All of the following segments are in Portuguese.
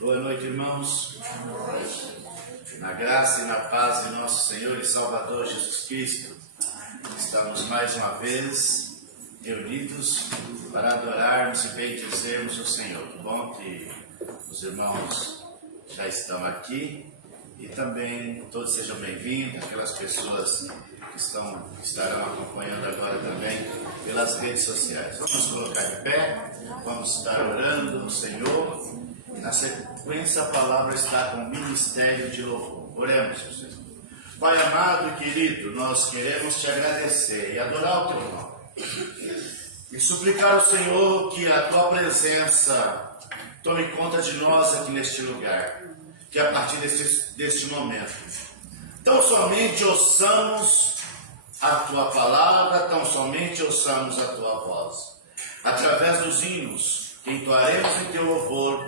Boa noite, irmãos. Boa noite. Na graça e na paz de nosso Senhor e Salvador Jesus Cristo, estamos mais uma vez reunidos para adorarmos e bendizermos o Senhor. Bom que os irmãos já estão aqui e também todos sejam bem-vindos, aquelas pessoas que estarão acompanhando agora também pelas redes sociais. Vamos colocar de pé, vamos estar orando no Senhor. Na sequência, a palavra está com o ministério de louvor. Oremos, Senhor. Pai amado e querido, nós queremos te agradecer e adorar o teu nome. E suplicar ao Senhor que a tua presença tome conta de nós aqui neste lugar. Que a partir deste momento, tão somente ouçamos a tua palavra, tão somente ouçamos a tua voz. Através dos hinos que entoaremos em teu louvor,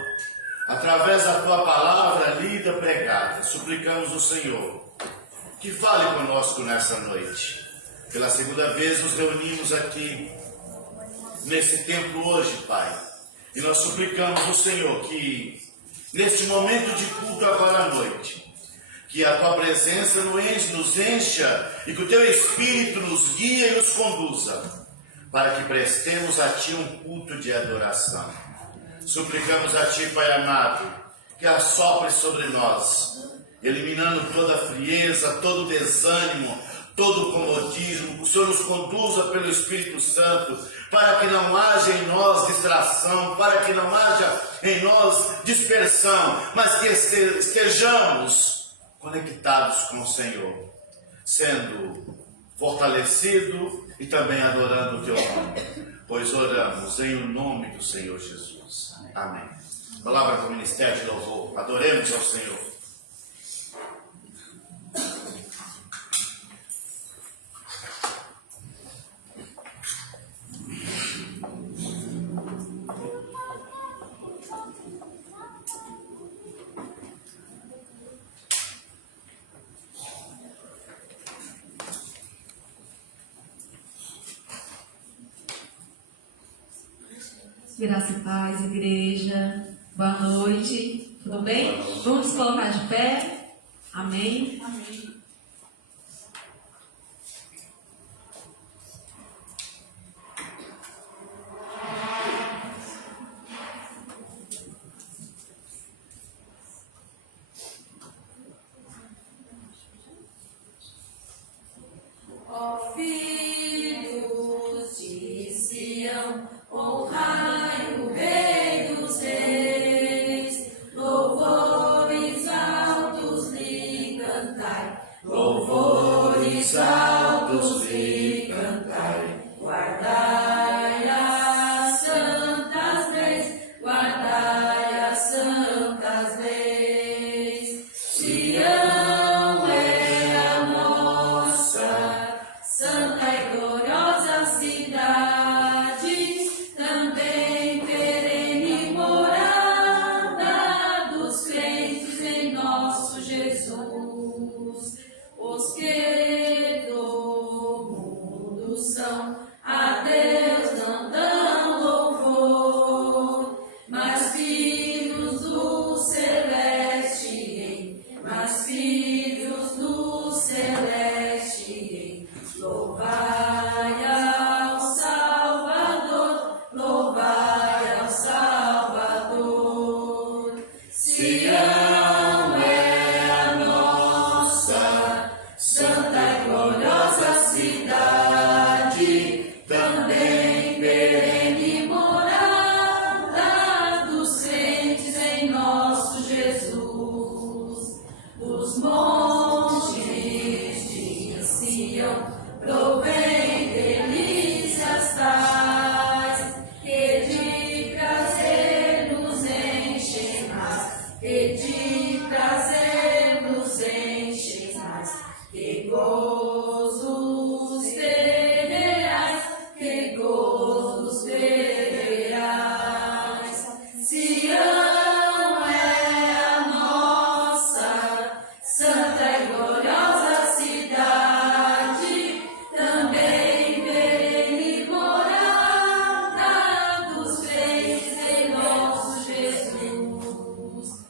através da tua palavra lida, pregada, suplicamos ao Senhor que fale conosco nessa noite. Pela segunda vez nos reunimos aqui nesse templo hoje, Pai, e nós suplicamos ao Senhor que neste momento de culto agora à noite, que a tua presença nos encha e que o teu Espírito nos guie e nos conduza, para que prestemos a ti um culto de adoração. Suplicamos a ti, Pai amado, que assopre sobre nós, eliminando toda a frieza, todo o desânimo, todo o comodismo. Que o Senhor nos conduza pelo Espírito Santo, para que não haja em nós distração, para que não haja em nós dispersão, mas que estejamos conectados com o Senhor, sendo fortalecido e também adorando o teu nome, pois oramos em o nome do Senhor Jesus. Amém. Palavra do ministério de louvor. Adoremos ao Senhor. Graça e paz, igreja. Boa noite. Tudo bem? Vamos nos colocar de pé. Amém. Amém. Ó filhos de Sião, honrai o Rei dos Reis, louvores altos lhe cantai, louvores altos lhe cantai, guardai as santas leis, guardai as santas leis. Sião é a nossa santa e gloriosa cidade, também perene morada dos crentes em nosso Jesus. Os que do mundo são, a Deus não dão louvor, mas filhos do celeste, mas filhos do celeste, louvai ao Salvador, louvai ao Salvador. Sião é a nossa santa e gloriosa cidade, também perene morada dos crentes em nosso Jesus. Os montes de Sião provém delícias tais, que de prazer nos enchem mais, que de prazer nos enchem mais, que gozos terás, que gozos terás. Sião é a nossa santa e gloriosa cidade, também perene morada dos crentes em nosso Jesus.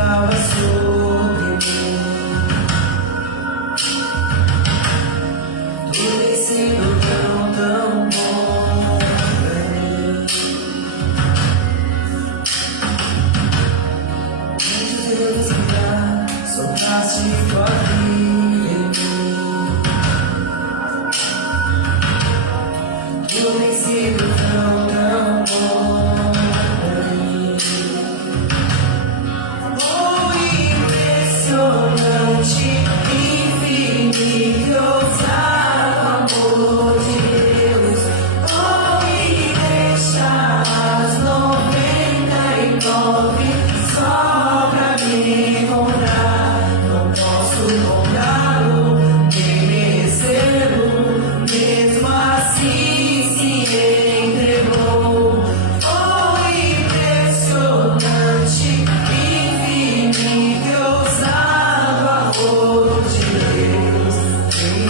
estava sobre mim. Tudo tem sido tão bom pra mim. Antes de eu respirar, sopraste tua vida em mim. Tudo tem sido tão bom pra mim. Oh, impressionante, infinito, ousado amor de Deus. Oh, e deixa as 99 só pra me encontrar. Não posso comprá-lo, nem merecê-lo, mesmo assim se entregou. Oh, impressionante, infinito, ousado amor de Deus em mim.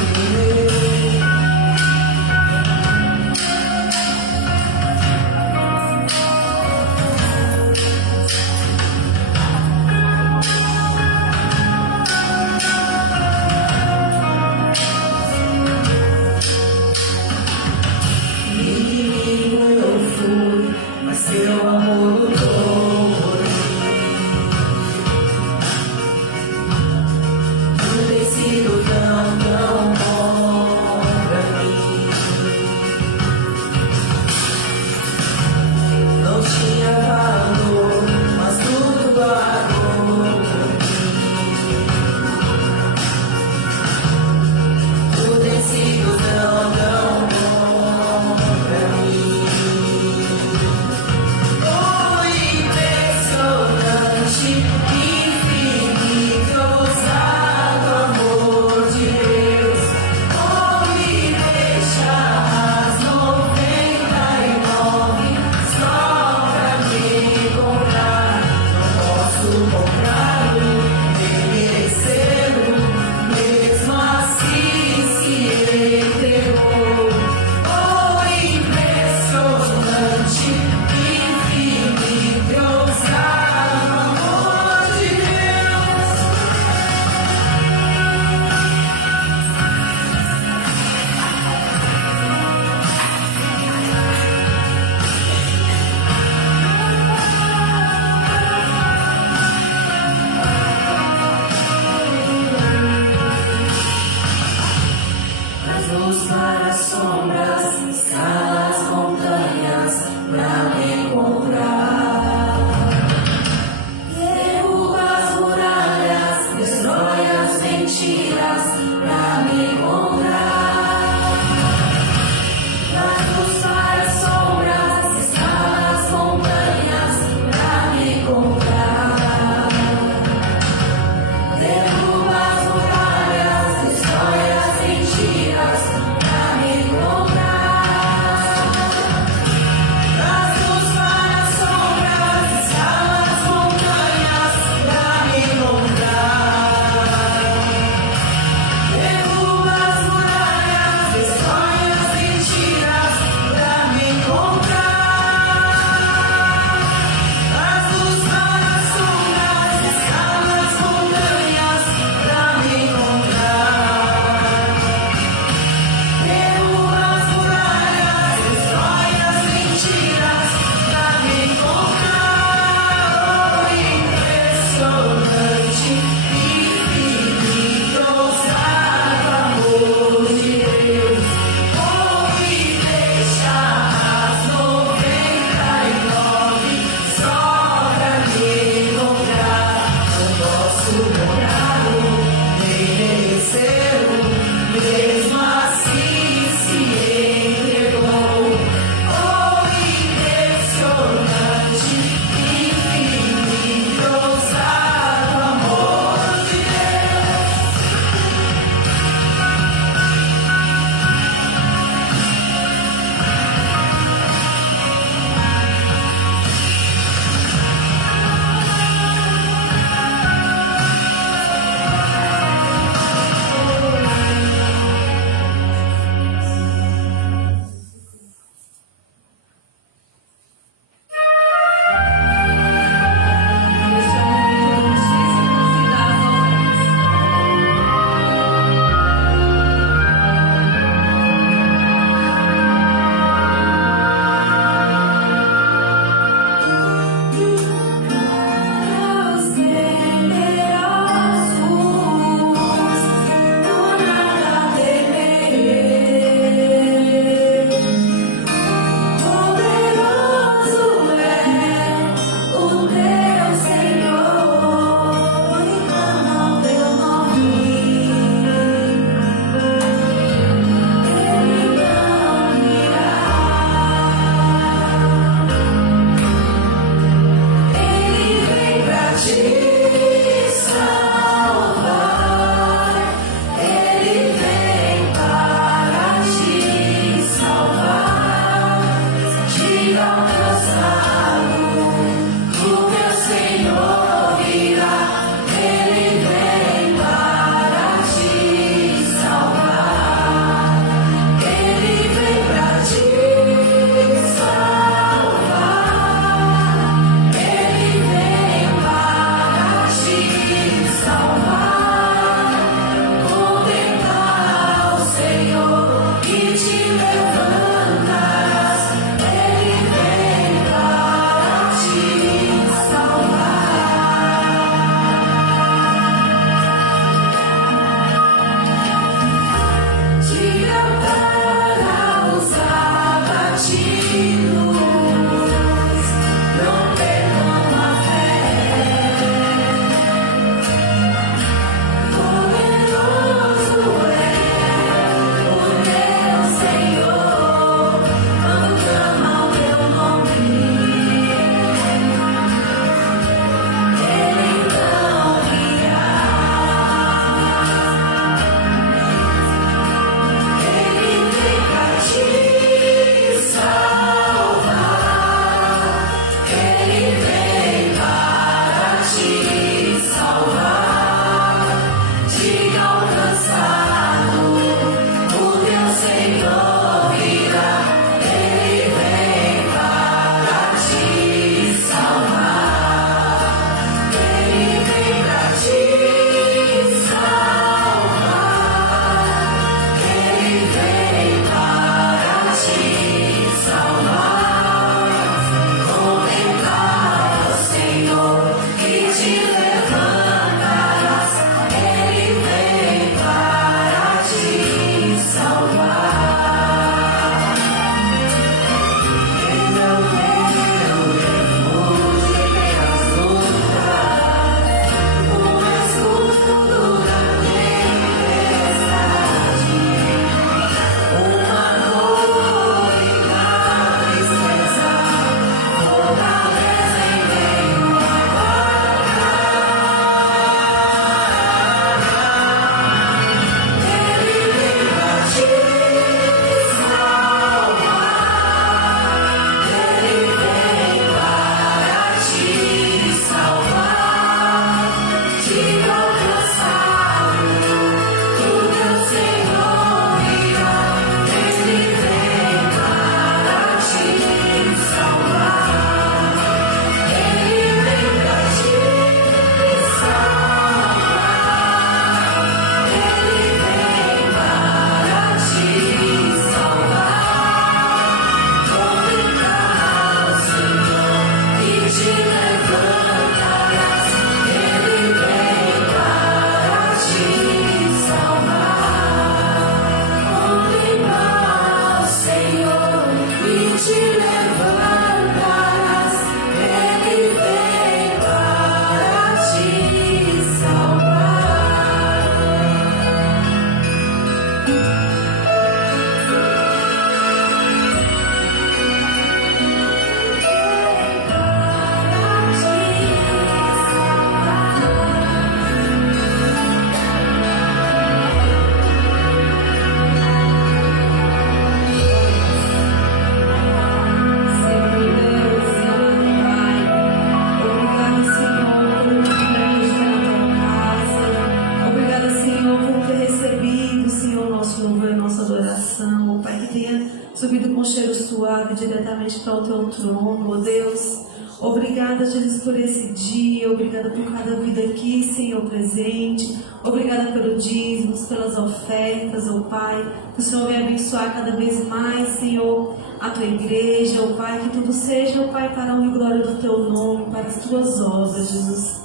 subido com cheiro suave diretamente para o teu trono, ó Deus. Obrigada, Jesus, por esse dia. Obrigada por cada vida aqui, Senhor, presente. Obrigada pelos dízimos, pelas ofertas, ó Pai. Que o Senhor venha abençoar cada vez mais, Senhor, a tua igreja, ó Pai. Que tudo seja, ó Pai, para a honra e glória do teu nome, para as tuas obras, Jesus.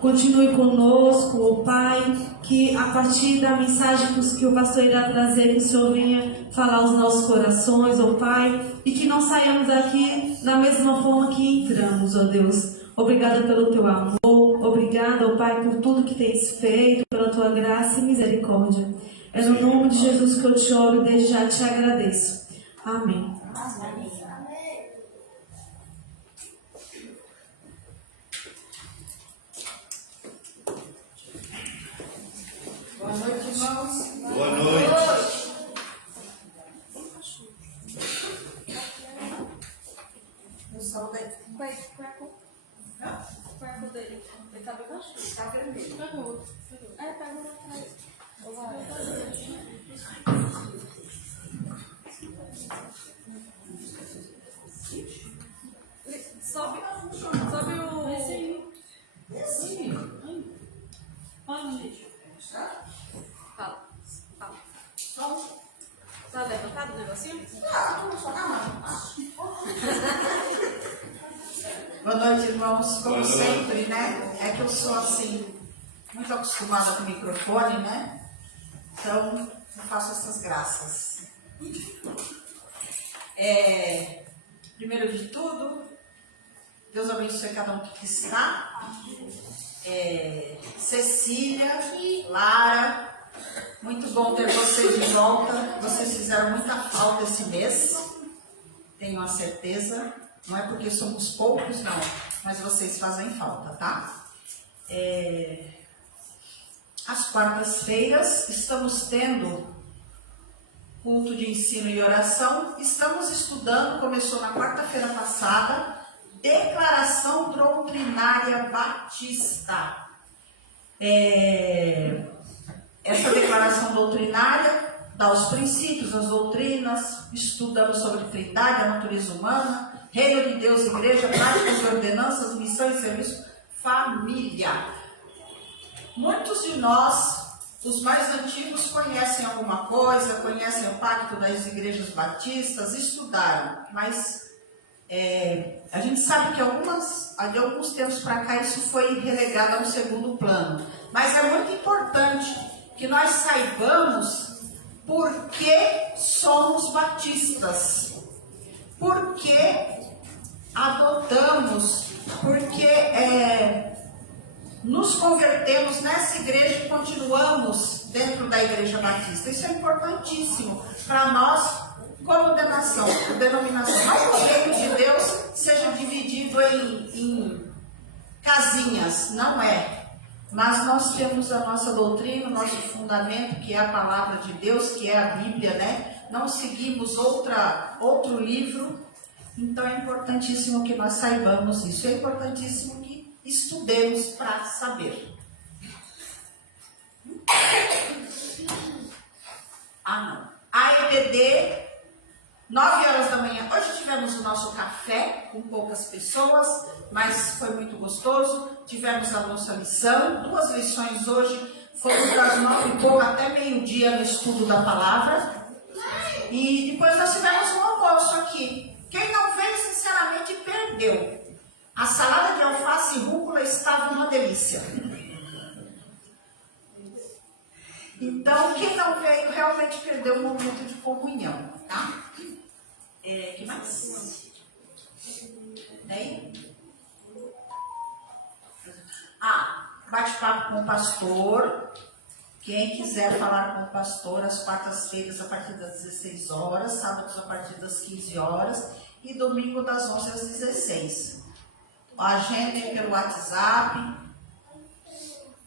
Continue conosco, ó Pai, que a partir da mensagem que o pastor irá trazer, que o Senhor venha falar aos nossos corações, ó Pai, e que não saiamos daqui da mesma forma que entramos, ó Deus. Obrigada pelo teu amor, obrigada, ó Pai, por tudo que tens feito, pela tua graça e misericórdia. É no nome de Jesus que eu te oro e desde já te agradeço. Amém. Boa noite, irmãos. Boa noite. Eu sou daí. Qual é o dele? Ele tá bem baixo? Tá vermelho. Pega o outro. Pega o outro atrás. Sobe o... Esse aí. Olha, gente. Fala. Tá levantado o negocinho? Boa noite, irmãos. Como sempre, né? É que eu sou assim, muito acostumada com o microfone, né? Então, eu faço essas graças. Primeiro de tudo, Deus abençoe cada um que está. Cecília, Lara, muito bom ter vocês de volta. Vocês fizeram muita falta esse mês, tenho a certeza. Não é porque somos poucos, não, mas vocês fazem falta, tá? Às quartas-feiras estamos tendo culto de ensino e oração. Estamos estudando, começou na quarta-feira passada, Declaração Doutrinária Batista. Essa declaração doutrinária dá os princípios, as doutrinas, estudamos sobre Trindade, a natureza humana, Reino de Deus, Igreja, práticas e ordenanças, missão e serviço, família. Muitos de nós, os mais antigos, conhecem alguma coisa, conhecem o Pacto das Igrejas Batistas, estudaram, mas a gente sabe que de alguns tempos para cá isso foi relegado a um segundo plano. Mas é muito importante que nós saibamos por que somos batistas, por que adotamos, porque nos convertemos nessa igreja e continuamos dentro da Igreja Batista. Isso é importantíssimo para nós como denominação. Não que o reino de Deus seja dividido em casinhas, não é. Mas nós temos a nossa doutrina, o nosso fundamento, que é a palavra de Deus, que é a Bíblia, né? Não seguimos outro livro. Então é importantíssimo que nós saibamos isso. É importantíssimo que estudemos para saber. Não. AEBD, 9 horas da manhã. Hoje tivemos o nosso café com poucas pessoas, mas foi muito gostoso. Tivemos a nossa lição, 2 lições hoje. Fomos das 9h até meio-dia no estudo da palavra. E depois nós tivemos um almoço aqui. Quem não veio, sinceramente, perdeu. A salada de alface e rúcula estava uma delícia. Então, quem não veio realmente perdeu o momento de comunhão, tá? Que mais? Tem? Bate-papo com o pastor. Quem quiser falar com o pastor, às quartas-feiras a partir das 16 horas, sábados a partir das 15 horas e domingo das 11 às 16. Agendem pelo WhatsApp,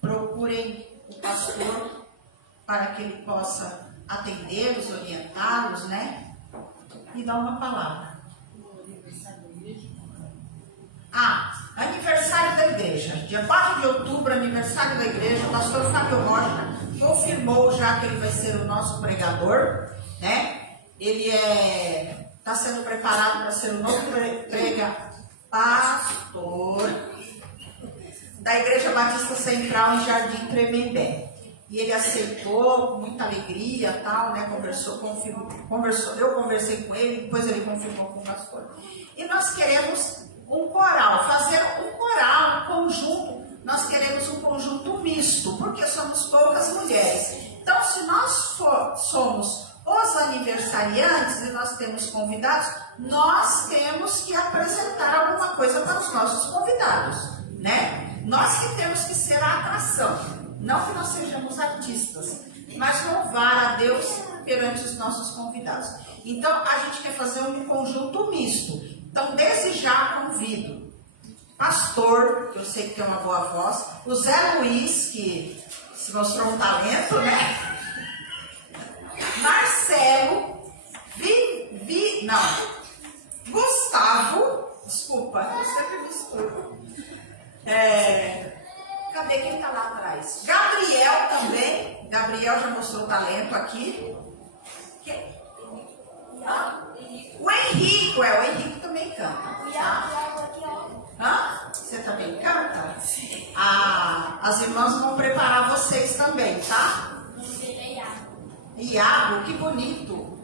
procurem o pastor para que ele possa atendê-los, orientá-los, né? E dar uma palavra. Aniversário da igreja. Dia 4 de outubro, aniversário da igreja. O pastor Fábio Rocha confirmou já que ele vai ser o nosso pregador, né? Ele está sendo preparado para ser o novo pastor da Igreja Batista Central em Jardim Tremembé. E ele aceitou com muita alegria, tal, né? Conversou, eu conversei com ele, depois ele confirmou com o pastor. E nós queremos um coral, fazer um coral, um conjunto. Nós queremos um conjunto misto, porque somos poucas mulheres. Então, se nós somos os aniversariantes e nós temos convidados, nós temos que apresentar alguma coisa para os nossos convidados, né? Nós que temos que ser a atração. Não que nós sejamos artistas, mas louvar a Deus perante os nossos convidados. Então, a gente quer fazer um conjunto misto. Então, desde já convido pastor, que eu sei que tem uma boa voz, o Zé Luiz, que se mostrou um talento, né? Marcelo, Gustavo, desculpa, eu sempre misturo. Cadê quem está lá atrás? Gabriel também. Gabriel já mostrou talento aqui. O Henrique, o Henrique também canta. Tá? Você também canta? As irmãs vão preparar vocês também, tá? Iago, que bonito.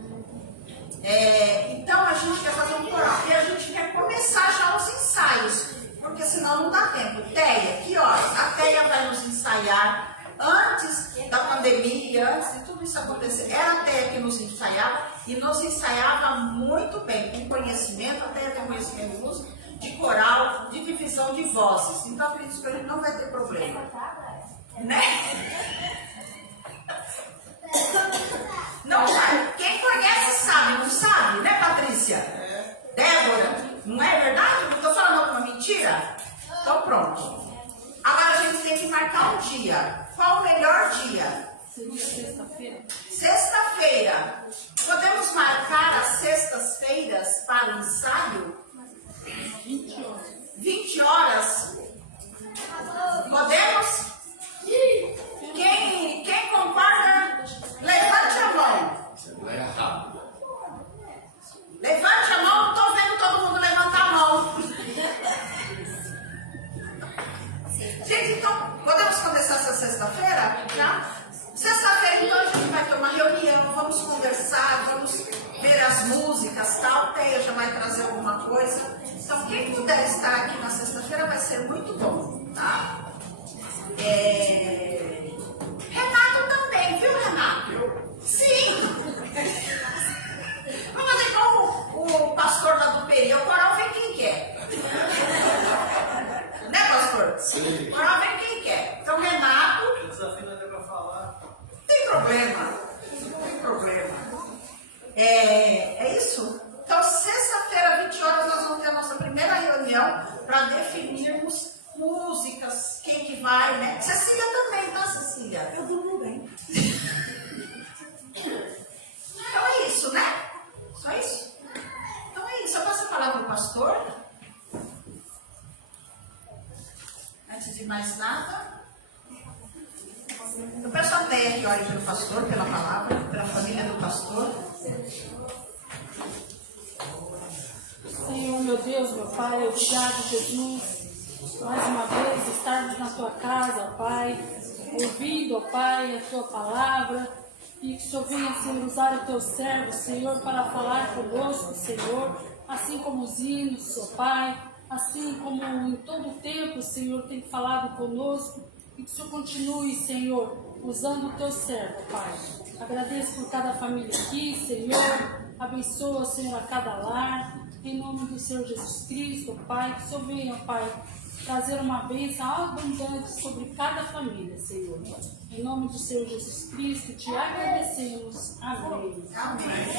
Então a gente quer fazer um coral. E a gente quer começar já os ensaios. Porque senão não dá tempo. Teia, que horas? A Teia vai nos ensaiar antes da pandemia, antes de tudo isso acontecer. Era a Teia que nos ensaiava e nos ensaiava muito bem, com conhecimento. A Teia tem conhecimento de música, de coral, de divisão de vozes. Então, acredito que ele não vai ter problema. Né? Não vai. Quem conhece sabe, não sabe? Né, Patrícia? Débora, não é verdade? Não estou falando alguma mentira? Então pronto. Agora a gente tem que marcar um dia. Qual o melhor dia? Seria sexta-feira? Sexta-feira. Podemos marcar as sextas-feiras para o ensaio? 20 horas. 20 horas? Podemos? Quem concorda? Levante a mão. Assembleia rápida. Levante a mão, não estou vendo todo mundo levantar a mão. Gente, então, podemos começar essa sexta-feira? Já? Sexta-feira, então, a gente vai ter uma reunião, vamos conversar, vamos ver as músicas, tal. Teia já vai trazer alguma coisa. Então, quem puder estar aqui na sexta-feira vai ser muito bom, tá? Renato também, viu, Renato? Sim! Vamos fazer como o pastor lá do Peri, o coral vem quem quer. Né, pastor? Sim. O coral vem quem quer. Então, Renato. Desafio até para falar. Não tem problema. Não tem problema. É isso? Então, sexta-feira, 20 horas, nós vamos ter a nossa primeira reunião para definirmos músicas, quem que vai, né? Cecília também, tá, Cecília? Eu durmo bem. Então é isso, né? Só isso? Então é isso. Eu passo a palavra ao pastor. Antes de mais nada, eu peço a Teia que ore pelo pastor, pela palavra, pela família do pastor. Senhor, meu Deus, meu Pai, obrigado, Jesus, mais uma vez estarmos na Tua casa, Pai, ouvindo, ó Pai, a Tua palavra, e que o Senhor venha, Senhor, usar o Teu servo, Senhor, para falar conosco, Senhor, assim como os hinos, ó Pai, assim como em todo o tempo, Senhor, tem falado conosco, e que o Senhor continue, Senhor, usando o Teu servo, Pai. Agradeço por cada família aqui, Senhor, abençoa, Senhor, a cada lar, em nome do Senhor Jesus Cristo, Pai, que o Senhor venha, Pai, trazer uma bênção abundante sobre cada família, Senhor. Em nome do Senhor Jesus Cristo, te agradecemos. Amém. Amém.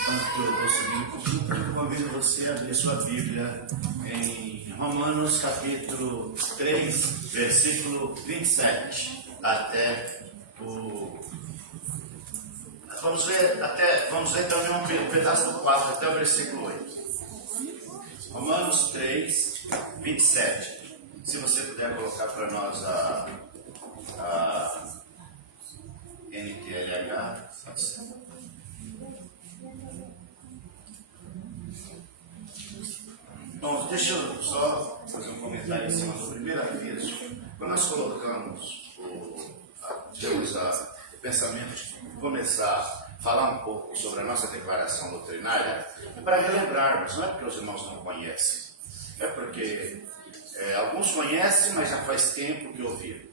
Enquanto eu vou seguir, eu convido você a abrir sua Bíblia em Romanos capítulo 3, versículo 27, até o... Vamos ver também um pedaço do 4 até o versículo 8. Romanos 3, 27. Se você puder colocar para nós a NTLH, pode ser. Bom, deixa eu só fazer um comentário em cima do primeiro aviso. Quando nós colocamos o pensamento de começar a falar um pouco sobre a nossa declaração doutrinária, é para relembrarmos, não é porque os irmãos não conhecem, é porque alguns conhecem, mas já faz tempo que ouviram.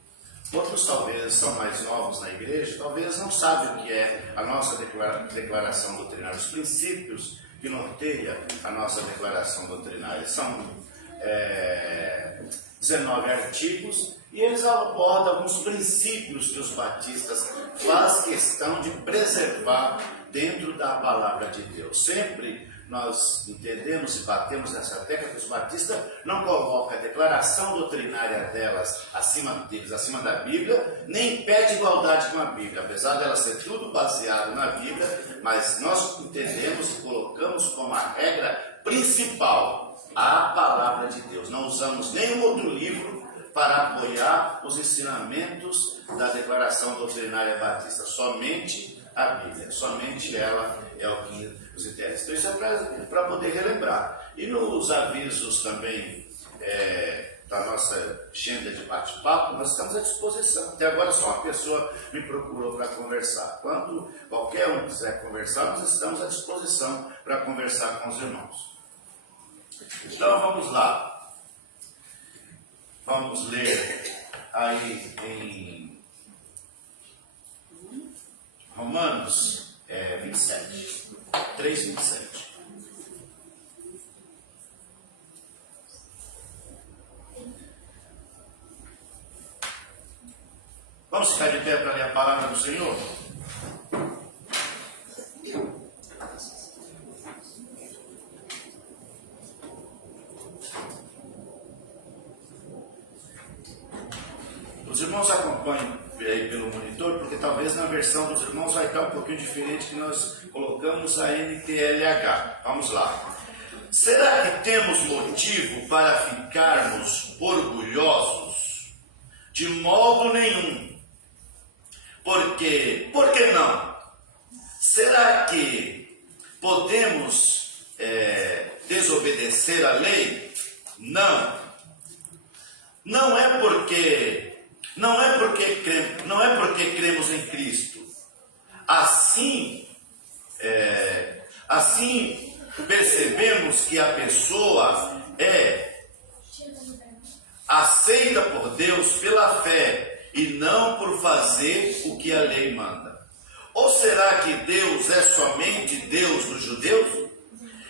Outros talvez são mais novos na igreja, talvez não sabem o que é a nossa declaração doutrinária, os princípios que norteia a nossa declaração doutrinária. São 19 artigos e eles abordam alguns princípios que os batistas fazem questão de preservar dentro da palavra de Deus. Sempre nós entendemos e batemos nessa tecla que os batistas não colocam a declaração doutrinária deles acima da Bíblia, nem impede igualdade com a Bíblia, apesar dela ser tudo baseado na Bíblia, mas nós entendemos e colocamos como a regra principal a palavra de Deus. Não usamos nenhum outro livro para apoiar os ensinamentos da declaração doutrinária batista, somente a Bíblia, somente ela é o que nos interessa. Então isso é para poder relembrar. E nos avisos também da nossa agenda de bate-papo, nós estamos à disposição. Até agora só uma pessoa me procurou para conversar. Quando qualquer um quiser conversar, nós estamos à disposição para conversar com os irmãos. Então vamos lá. Vamos ler aí em Romanos 27, 3:27. Vamos ficar de pé para ler a palavra do Senhor? Os irmãos acompanham aí pelo monitor, porque talvez na versão dos irmãos vai estar um pouquinho diferente, que nós colocamos a NTLH. Vamos lá. Será que temos motivo para ficarmos orgulhosos? De modo nenhum. Por quê? Por que não? Será que podemos desobedecer a lei? Não. Não é porque cremos em Cristo. Assim percebemos que a pessoa é aceita por Deus pela fé e não por fazer o que a lei manda. Ou será que Deus é somente Deus dos judeus?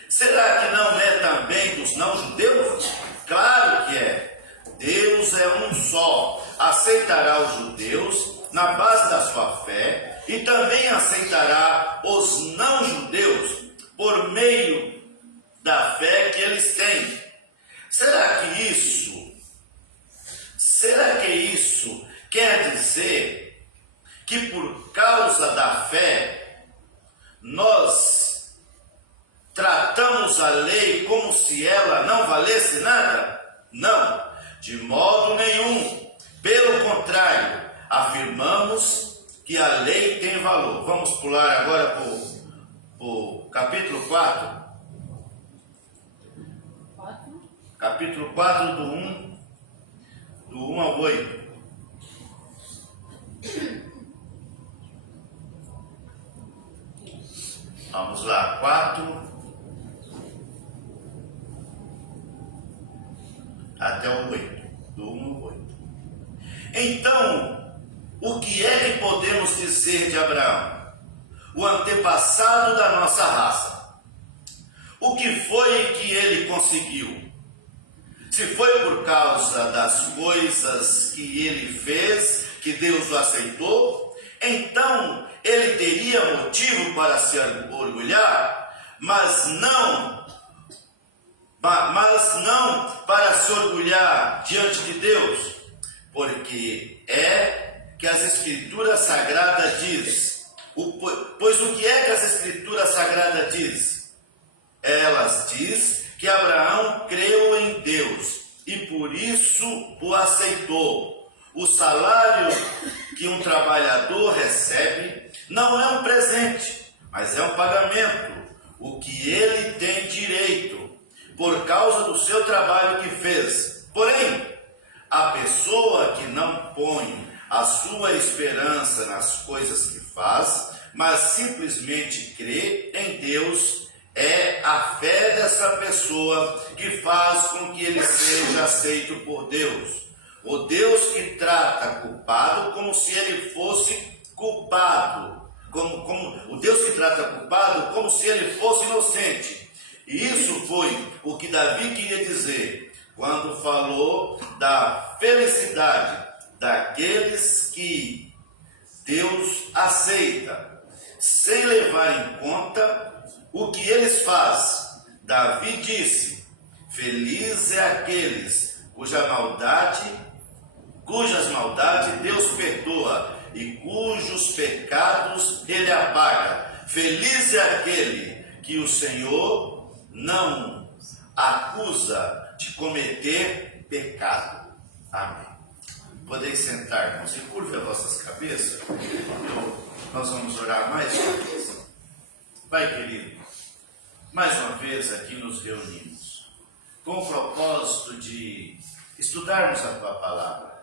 Será que não é também dos não-judeus? Claro que é. Deus é um só. Aceitará os judeus na base da sua fé e também aceitará os não-judeus por meio da fé que eles têm. Será que isso quer dizer que por causa da fé nós tratamos a lei como se ela não valesse nada? Não, de modo nenhum. Pelo contrário, afirmamos que a lei tem valor. Vamos pular agora para o capítulo 4. Capítulo 4, do 1 ao 8. Vamos lá, 4 até o 8, do 1 ao 8. Então, o que é que podemos dizer de Abraão, o antepassado da nossa raça? O que foi que ele conseguiu? Se foi por causa das coisas que ele fez, que Deus o aceitou, então ele teria motivo para se orgulhar, mas não para se orgulhar diante de Deus, porque é que as Escrituras Sagradas diz. Pois o que é que as Escrituras Sagradas diz? Elas diz que Abraão creu em Deus e por isso o aceitou. O salário que um trabalhador recebe não é um presente, mas é um pagamento, o que ele tem direito, por causa do seu trabalho que fez. Porém, a pessoa que não põe a sua esperança nas coisas que faz, mas simplesmente crê em Deus, é a fé dessa pessoa que faz com que ele seja aceito por Deus. O Deus que trata culpado como se ele fosse culpado, o Deus que trata culpado como se ele fosse inocente. E isso foi o que Davi queria dizer quando falou da felicidade daqueles que Deus aceita, sem levar em conta o que eles fazem. Davi disse: feliz é aqueles cujas maldades Deus perdoa e cujos pecados ele apaga. Feliz é aquele que o Senhor não acusa de cometer pecado. Amém. Podeis sentar, irmãos, e curva as vossas cabeças. Nós vamos orar mais uma vez. Pai querido, mais uma vez aqui nos reunimos com o propósito de estudarmos a tua palavra.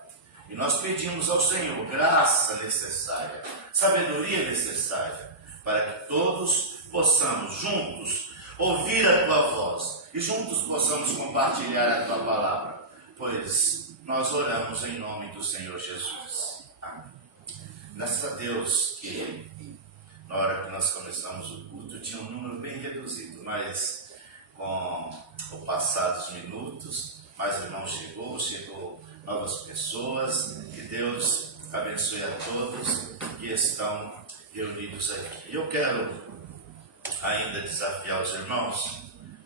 E nós pedimos ao Senhor graça necessária, sabedoria necessária, para que todos possamos juntos ouvir a tua voz e juntos possamos compartilhar a tua palavra, pois nós oramos em nome do Senhor Jesus. Amém. Graças a Deus que na hora que nós começamos o culto tinha um número bem reduzido, mas com o passar dos minutos, mais irmão chegou novas pessoas. Que Deus abençoe a todos que estão reunidos aqui. Eu quero ainda desafiar os irmãos,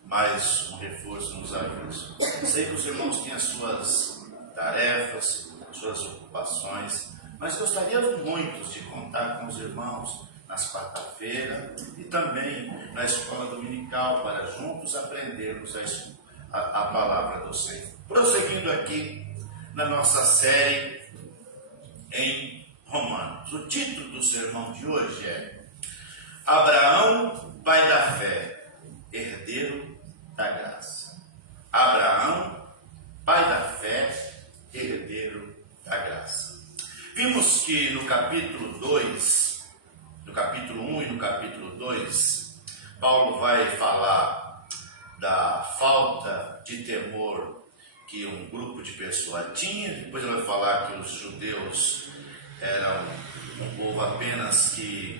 mais um reforço nos ajuda. Sei que os irmãos têm as suas tarefas, suas ocupações, mas gostaríamos muito de contar com os irmãos nas quarta-feiras e também na escola dominical, para juntos aprendermos a palavra do Senhor. Prosseguindo aqui na nossa série em Romanos, o título do sermão de hoje é Abraão, pai da fé, herdeiro da graça. Abraão, pai da fé, herdeiro da graça. Vimos que no capítulo 2, no capítulo 1 e no capítulo 2, Paulo vai falar da falta de temor que um grupo de pessoas tinha. Depois ele vai falar que os judeus eram um povo apenas que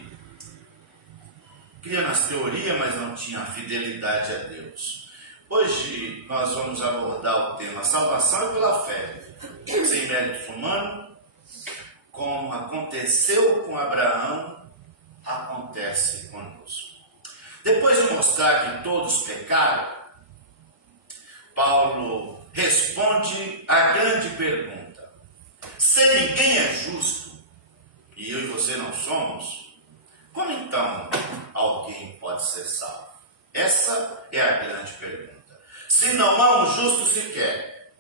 cria nas teorias, mas não tinha fidelidade a Deus. Hoje nós vamos abordar o tema salvação pela fé, sem mérito humano, como aconteceu com Abraão, acontece conosco. Depois de mostrar que todos pecaram, Paulo responde à grande pergunta: se ninguém é justo, e eu e você não somos, como então alguém pode ser salvo? Essa é a grande pergunta. Se não há um justo sequer,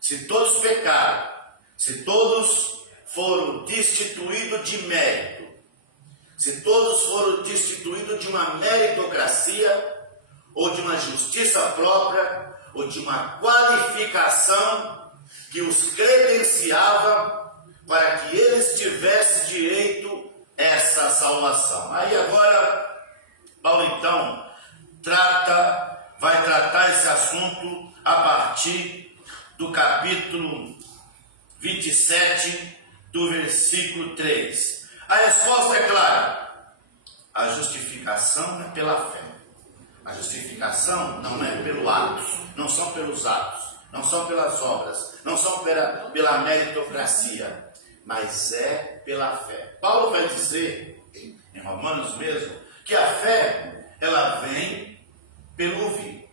se todos pecaram, se todos foram destituídos de mérito, se todos foram destituídos de uma meritocracia, ou de uma justiça própria, ou de uma qualificação que os credenciava para que eles tivessem direito a essa salvação. Aí agora, Paulo então vai tratar esse assunto a partir do capítulo 27, do versículo 3. A resposta é clara: a justificação é pela fé. A justificação não é pelo atos, não são pelos atos, não são pelas obras, não são pela meritocracia, mas é pela fé. Paulo vai dizer, em Romanos mesmo, que a fé, ela vem pelo ouvir,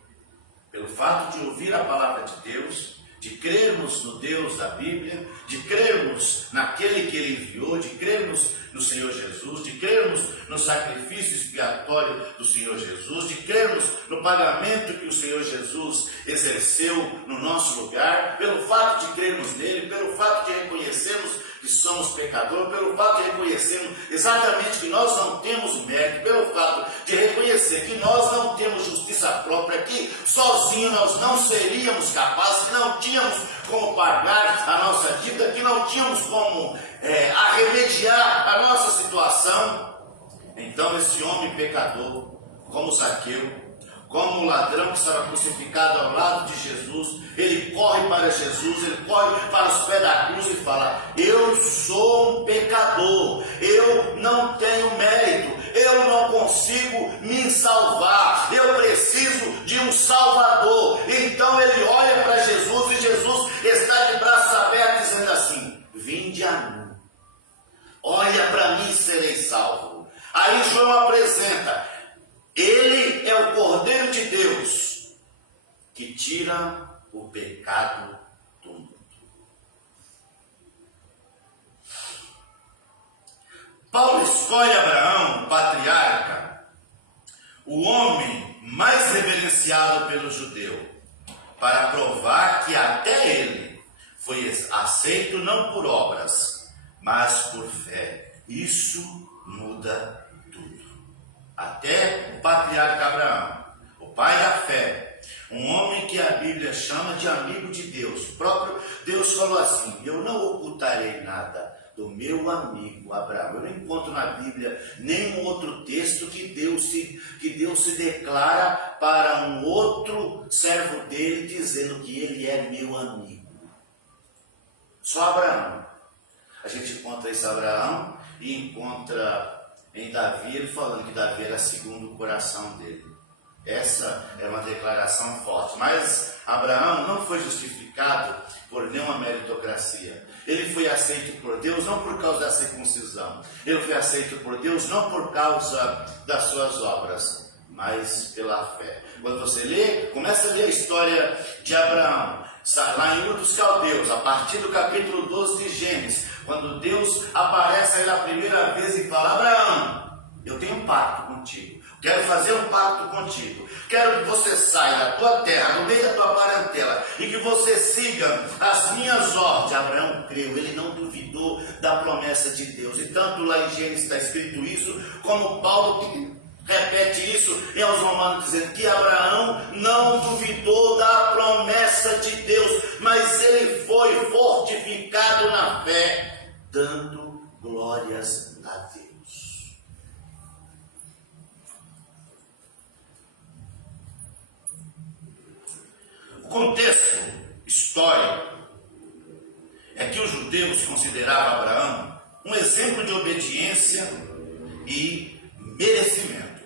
pelo fato de ouvir a palavra de Deus, de crermos no Deus da Bíblia, de crermos naquele que Ele enviou, de crermos no Senhor Jesus, de crermos no sacrifício expiatório do Senhor Jesus, de crermos no pagamento que o Senhor Jesus exerceu no nosso lugar, pelo fato de crermos nele, pelo fato de reconhecermos que somos somos pecadores, pelo fato de reconhecermos exatamente que nós não temos mérito, pelo fato de reconhecer que nós não temos justiça própria, que sozinhos nós não seríamos capazes, que não tínhamos como pagar a nossa dívida, que não tínhamos como arremediar a nossa situação. Então esse homem pecador, como Zaqueu, como o ladrão que estava crucificado ao lado de Jesus, ele corre para Jesus, ele corre para os pés da cruz e fala: eu sou um pecador, eu não tenho mérito, eu não consigo me salvar, eu preciso de um Salvador. Então ele olha para Jesus e Jesus está de braços abertos dizendo assim: vinde a mim, olha para mim e serei salvo. Aí João apresenta: ele é o Cordeiro de Deus que tira o pecado do mundo. Paulo escolhe Abraão, patriarca, o homem mais reverenciado pelo judeu, para provar que até ele foi aceito não por obras, mas por fé. Isso muda tudo. Até o patriarca Abraão, o pai da fé, um homem que a Bíblia chama de amigo de Deus. O próprio Deus falou assim: eu não ocultarei nada do meu amigo Abraão. Eu não encontro na Bíblia nenhum outro texto que Deus se declara para um outro servo dele, dizendo que ele é meu amigo. Só Abraão. A gente encontra esse Abraão e encontra em Davi, ele falando que Davi era segundo o coração dele. Essa é uma declaração forte. Mas Abraão não foi justificado por nenhuma meritocracia. Ele foi aceito por Deus não por causa da circuncisão. Ele foi aceito por Deus não por causa das suas obras, mas pela fé. Quando você lê, começa a ler a história de Abraão, lá em Ur dos Caldeus, a partir do capítulo 12 de Gênesis, quando Deus aparece aí na primeira vez e fala: Abraão, eu tenho um pacto contigo, quero fazer um pacto contigo, quero que você saia da tua terra, do meio da tua parentela, e que você siga as minhas ordens. Abraão creu, ele não duvidou da promessa de Deus, e tanto lá em Gênesis está escrito isso, como Paulo repete isso em aos Romanos, dizendo que Abraão não duvidou da promessa de Deus, mas ele foi fortificado na fé, dando glórias a Deus. O contexto histórico é que os judeus consideravam Abraão um exemplo de obediência e merecimento.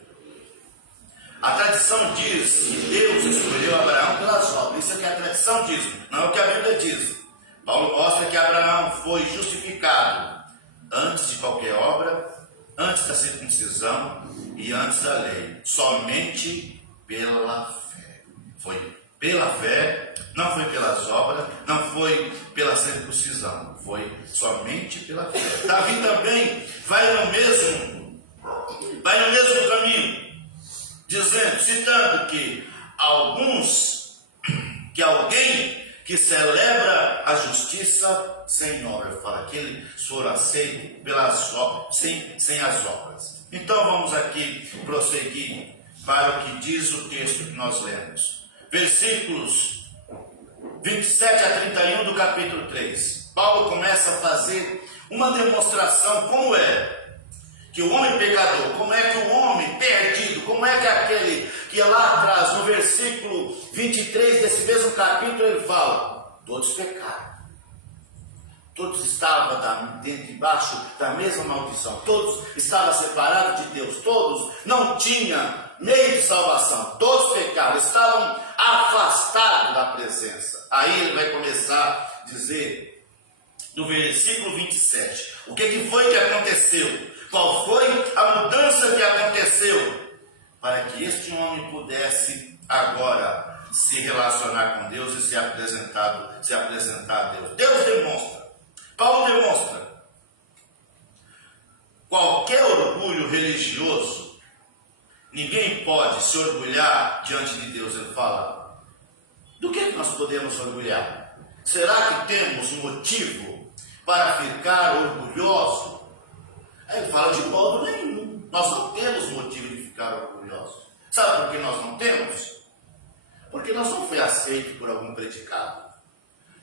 A tradição diz que Deus escolheu Abraão pelas obras. Isso é que a tradição diz, não é o que a Bíblia diz. Paulo mostra que Abraão foi justificado antes de qualquer obra, antes da circuncisão e antes da lei, somente pela fé. Foi pela fé, não foi pelas obras, não foi pela circuncisão, foi somente pela fé. Davi também vai no mesmo caminho, citando que alguém que celebra a justiça sem obra, fala que eles foram aceitos pelas obras, sem as obras. Então vamos aqui prosseguir para o que diz o texto que nós lemos. Versículos 27 a 31 do capítulo 3. Paulo começa a fazer uma demonstração como é que o homem pecador, como é que o homem perdido, como é que aquele que lá atrás, no versículo 23 desse mesmo capítulo, ele fala: todos pecaram, todos estavam debaixo da mesma maldição, todos estavam separados de Deus, todos não tinham meio de salvação, todos pecaram, estavam afastados da presença. Aí ele vai começar a dizer, no versículo 27, o que foi que aconteceu? Qual foi a mudança que aconteceu para que este homem pudesse agora se relacionar com Deus e se apresentar a Deus? Deus demonstra, Paulo demonstra, qualquer orgulho religioso, ninguém pode se orgulhar diante de Deus. Ele fala: do que nós podemos orgulhar? Será que temos um motivo para ficar orgulhoso? Aí ele fala: de modo nenhum. Nós não temos motivo de ficar orgulhosos. Sabe por que nós não temos? Porque nós não fomos aceitos por algum predicado.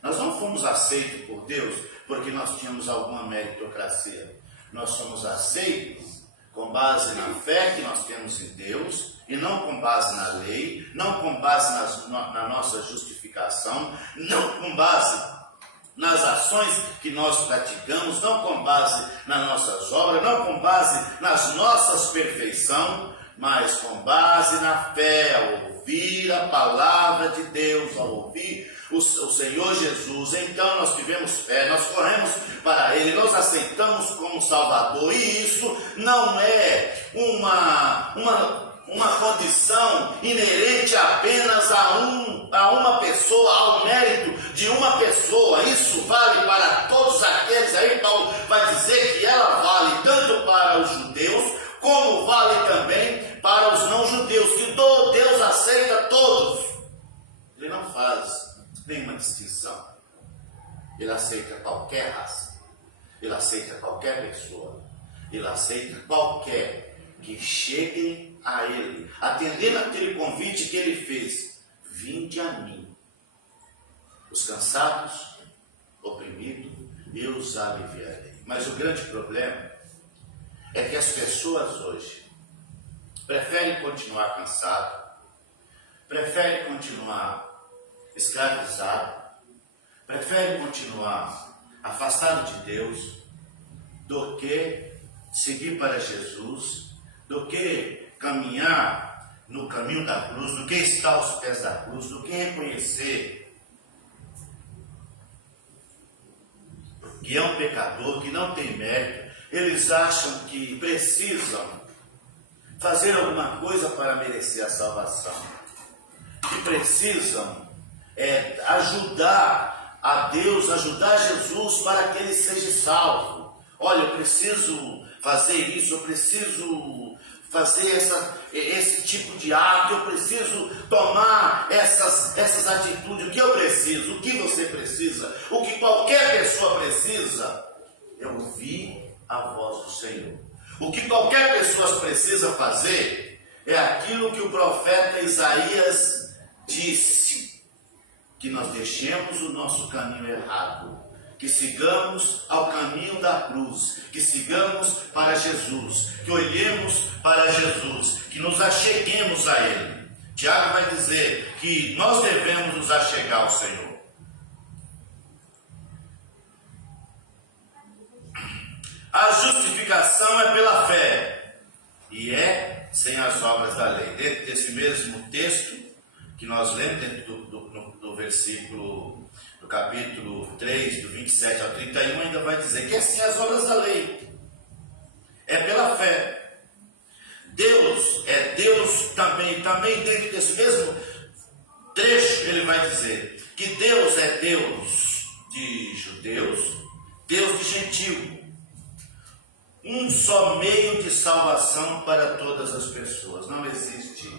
Nós não fomos aceitos por Deus porque nós tínhamos alguma meritocracia. Nós somos aceitos com base na fé que nós temos em Deus, e não com base na lei, não com base na nossa justificação, não com base nas ações que nós praticamos, não com base nas nossas obras, não com base nas nossas perfeições, mas com base na fé, ao ouvir a palavra de Deus, ao ouvir o Senhor Jesus. Então nós tivemos fé, nós corremos para Ele, nós aceitamos como Salvador, e isso não é uma condição inerente apenas a uma pessoa, ao mérito de uma pessoa. Isso vale para todos aqueles. Aí Paulo vai dizer que ela vale tanto para os judeus, como vale também para os não-judeus, que Deus aceita todos. Ele não faz nenhuma distinção. Ele aceita qualquer raça, ele aceita qualquer pessoa, ele aceita qualquer que chegue a Ele, atendendo aquele convite que Ele fez: vinde a mim, os cansados, oprimidos, eu os aliviarei. Mas o grande problema é que as pessoas hoje preferem continuar cansadas, preferem continuar escravizados, preferem continuar afastados de Deus, do que seguir para Jesus, do que caminhar no caminho da cruz, do que estar aos pés da cruz, do que reconhecer que é um pecador, que não tem mérito. Eles acham que precisam fazer alguma coisa para merecer a salvação, que precisam ajudar a Deus, ajudar Jesus para que ele seja salvo. Olha, eu preciso fazer isso, eu preciso fazer esse tipo de ato, eu preciso tomar essas atitudes. O que eu preciso, o que você precisa, o que qualquer pessoa precisa é ouvir a voz do Senhor. O que qualquer pessoa precisa fazer é aquilo que o profeta Isaías disse: que nós deixemos o nosso caminho errado, que sigamos ao caminho da cruz, que sigamos para Jesus, que olhemos para Jesus, que nos acheguemos a Ele. Tiago vai dizer que nós devemos nos achegar ao Senhor. A justificação é pela fé, e é sem as obras da lei. Dentro desse mesmo texto que nós lemos, dentro do versículo, do capítulo 3, do 27 ao 31, ainda vai dizer que é sem as obras da lei, é pela fé. Deus é Deus também dentro desse mesmo trecho, ele vai dizer que Deus é Deus de judeus, Deus de gentio, um só meio de salvação para todas as pessoas. Não existe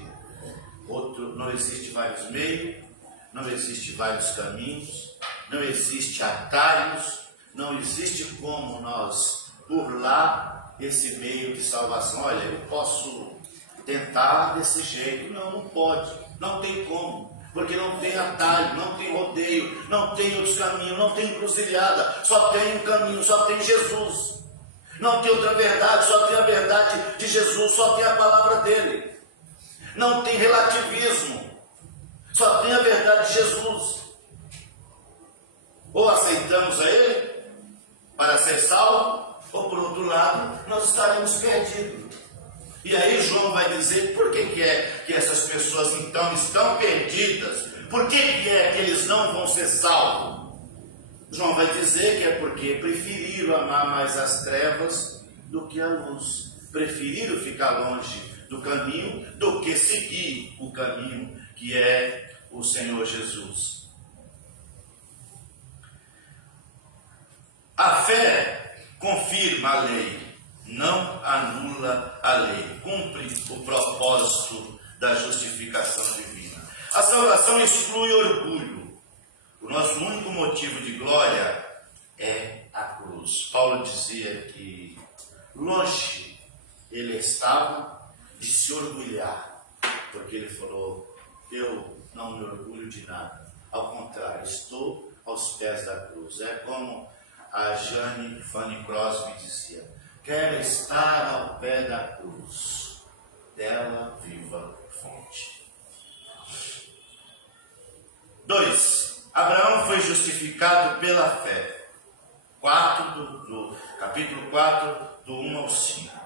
outro, não existe vários meios, não existe vários caminhos, não existe atalhos, não existe como nós burlar esse meio de salvação. Olha, eu posso tentar desse jeito. Não pode, não tem como, porque não tem atalho, não tem rodeio, não tem outros caminhos, não tem encruzilhada, só tem um caminho, só tem Jesus. Não tem outra verdade, só tem a verdade de Jesus, só tem a palavra dele. Não tem relativismo, só tem a verdade de Jesus. Ou aceitamos a ele para ser salvo, ou por outro lado, nós estaremos perdidos. E aí João vai dizer por que é que essas pessoas então estão perdidas, por que é que eles não vão ser salvos. João vai dizer que é porque preferiram amar mais as trevas do que a luz, preferiram ficar longe do caminho do que seguir o caminho que é o Senhor Jesus. A fé confirma a lei, não anula a lei, cumpre o propósito da justificação divina. A salvação exclui orgulho. O nosso único motivo de glória é a cruz. Paulo dizia que longe ele estava de se orgulhar, porque ele falou: eu não me orgulho de nada, ao contrário, estou aos pés da cruz. É como a Jane Fanny Crosby dizia: quero estar ao pé da cruz, dela viva fonte. 2. Abraão foi justificado pela fé. Capítulo 4, do 1 ao 5.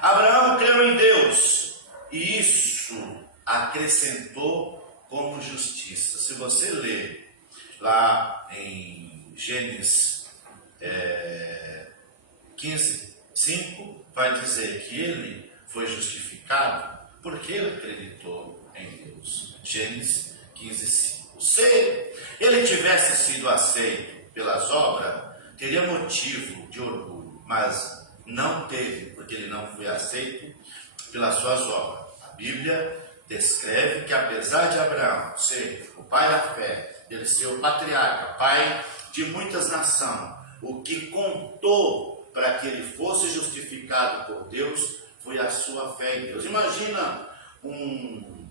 Abraão creu em Deus e isso acrescentou como justiça. Se você ler lá em Gênesis 15, 5, vai dizer que ele foi justificado porque ele acreditou em Deus. Gênesis 15, 5. Se ele tivesse sido aceito pelas obras, teria motivo de orgulho, mas não teve, porque ele não foi aceito pelas suas obras. A Bíblia descreve que, apesar de Abraão ser o pai da fé, ele ser o patriarca, pai de muitas nações, o que contou para que ele fosse justificado por Deus foi a sua fé em Deus. Imagina um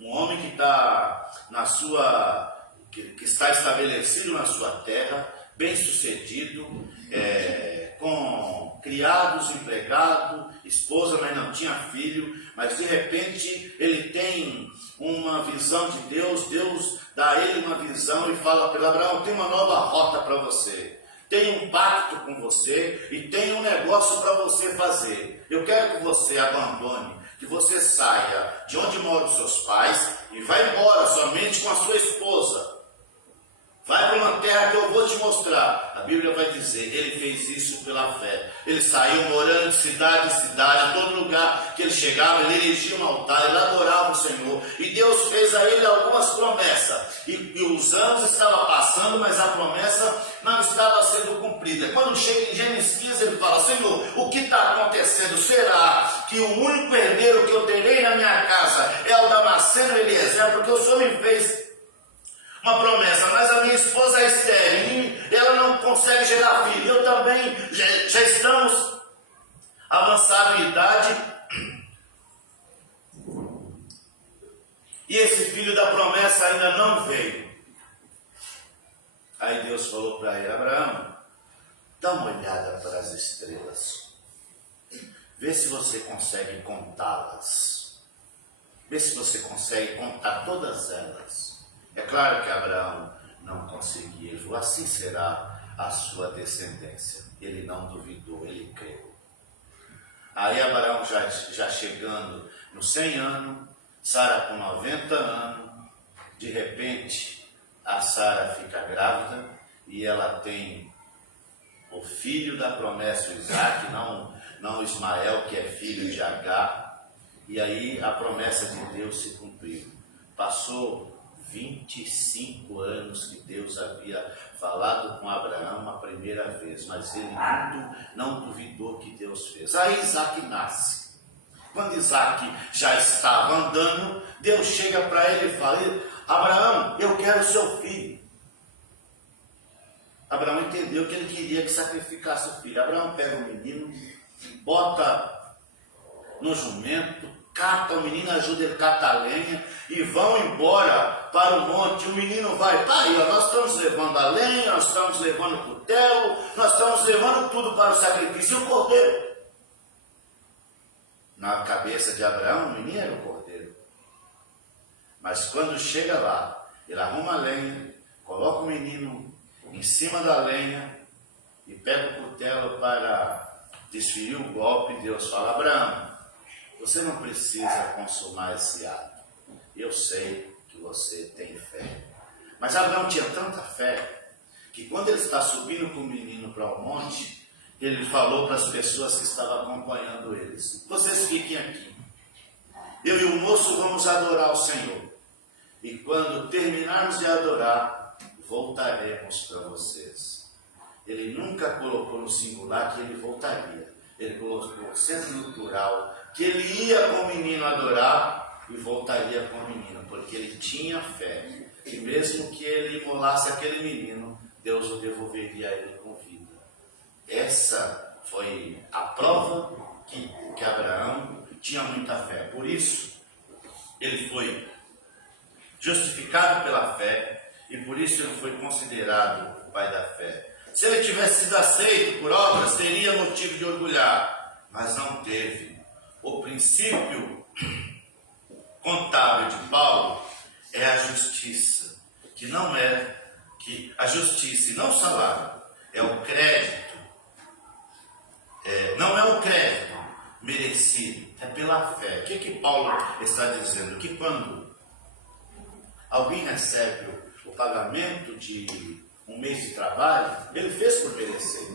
homem que está que está estabelecido na sua terra, bem sucedido, com criados, empregado, esposa, mas não tinha filho, mas de repente ele tem uma visão de Deus, Deus dá a ele uma visão e fala para ele: Abraão, tem uma nova rota para você, tem um pacto com você e tem um negócio para você fazer. Eu quero que você abandone, que você saia de onde moram os seus pais e vá embora somente com a sua esposa. Vai para uma terra que eu vou te mostrar. A Bíblia vai dizer, ele fez isso pela fé. Ele saiu morando de cidade em cidade, todo lugar que ele chegava, ele erigia um altar, ele adorava o Senhor. E Deus fez a ele algumas promessas. E os anos estavam passando, mas a promessa não estava sendo cumprida. Quando chega em Gênesis 15, ele fala: Senhor, o que está acontecendo? Será que o único herdeiro que eu terei na minha casa é o Damasceno Eliezer? Porque o Senhor me fez uma promessa, mas a minha esposa é estéril, ela não consegue gerar filho. Eu também, já estamos avançados em idade, e esse filho da promessa ainda não veio. Aí Deus falou para ele: Abraão, dá uma olhada para as estrelas, vê se você consegue contá-las, vê se você consegue contar todas elas. É claro que Abraão não conseguia. Ele falou: assim será a sua descendência. Ele não duvidou, ele creu. Aí Abraão já chegando nos 100 anos, Sara com 90 anos, de repente a Sara fica grávida e ela tem o filho da promessa, o Isaac, não Ismael, que é filho de Agar. E aí a promessa de Deus se cumpriu. Passou 25 anos que Deus havia falado com Abraão a primeira vez, mas ele não duvidou que Deus fez. Aí Isaac nasce. Quando Isaac já estava andando, Deus chega para ele e fala: Abraão, eu quero o seu filho. Abraão entendeu que ele queria que sacrificasse o filho. Abraão pega o menino, bota no jumento, cata o menino, ajuda ele a catar a lenha e vão embora para o monte. O menino vai: pai, nós estamos levando a lenha, nós estamos levando o cutelo, nós estamos levando tudo para o sacrifício. E o cordeiro? Na cabeça de Abraão, o menino era o cordeiro. Mas quando chega lá, ele arruma a lenha, coloca o menino em cima da lenha e pega o cutelo para desferir o golpe. Deus fala: Abraão, você não precisa consumar esse ato. Eu sei que você tem fé. Mas Abraão tinha tanta fé que quando ele está subindo com o menino para o monte, ele falou para as pessoas que estavam acompanhando eles: vocês fiquem aqui. Eu e o moço vamos adorar o Senhor. E quando terminarmos de adorar, voltaremos para vocês. Ele nunca colocou no singular que ele voltaria. Ele colocou sempre no plural, que ele ia com o menino adorar e voltaria com o menino, porque ele tinha fé. E mesmo que ele imolasse aquele menino, Deus o devolveria a ele com vida. Essa foi a prova que Abraão tinha muita fé. Por isso, ele foi justificado pela fé e por isso ele foi considerado o pai da fé. Se ele tivesse sido aceito por obras, teria motivo de orgulhar, mas não teve. O princípio contábil de Paulo é a justiça, que não é que a justiça e não o salário, é o crédito, não é o crédito merecido, é pela fé. O que Paulo está dizendo? Que quando alguém recebe o pagamento de um mês de trabalho, ele fez por merecer.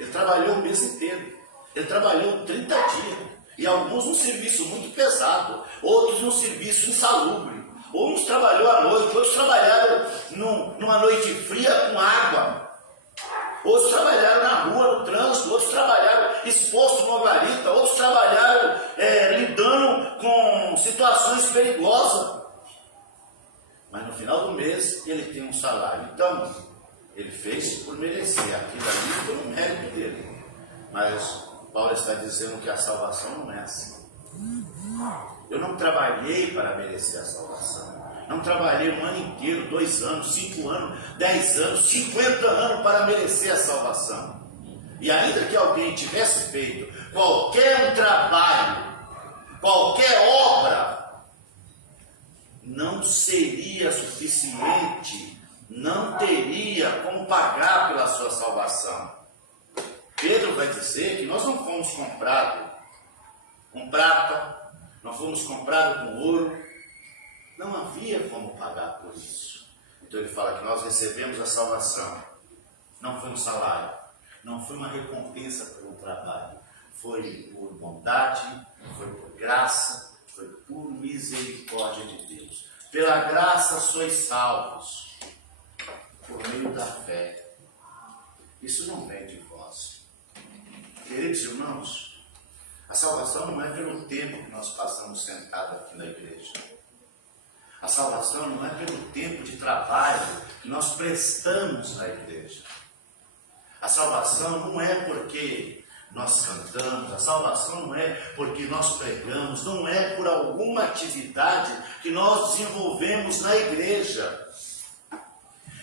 Ele trabalhou o mês inteiro, ele trabalhou 30 dias, e alguns num serviço muito pesado, outros num serviço insalubre. Uns trabalhou à noite, outros trabalharam numa noite fria com água. Outros trabalharam na rua, no trânsito, outros trabalharam exposto numa guarita, outros trabalharam lidando com situações perigosas. Mas no final do mês ele tem um salário. Então, ele fez por merecer aquilo ali, foi um mérito dele. Mas Paulo está dizendo que a salvação não é assim. Eu não trabalhei para merecer a salvação. Não trabalhei um ano inteiro, 2 anos, 5 anos, 10 anos, 50 anos para merecer a salvação. E ainda que alguém tivesse feito qualquer trabalho, qualquer obra, não seria suficiente, não teria como pagar pela sua salvação. Pedro vai dizer que nós não fomos comprados com prata, não fomos comprados com ouro, não havia como pagar por isso. Então ele fala que nós recebemos a salvação, não foi um salário, não foi uma recompensa por um trabalho, foi por bondade, foi por graça, foi por misericórdia de Deus. Pela graça sois salvos, por meio da fé. Isso não vem de vós. Queridos irmãos, a salvação não é pelo tempo que nós passamos sentados aqui na igreja. A salvação não é pelo tempo de trabalho que nós prestamos na igreja. A salvação não é porque nós cantamos, a salvação não é porque nós pregamos, não é por alguma atividade que nós desenvolvemos na igreja.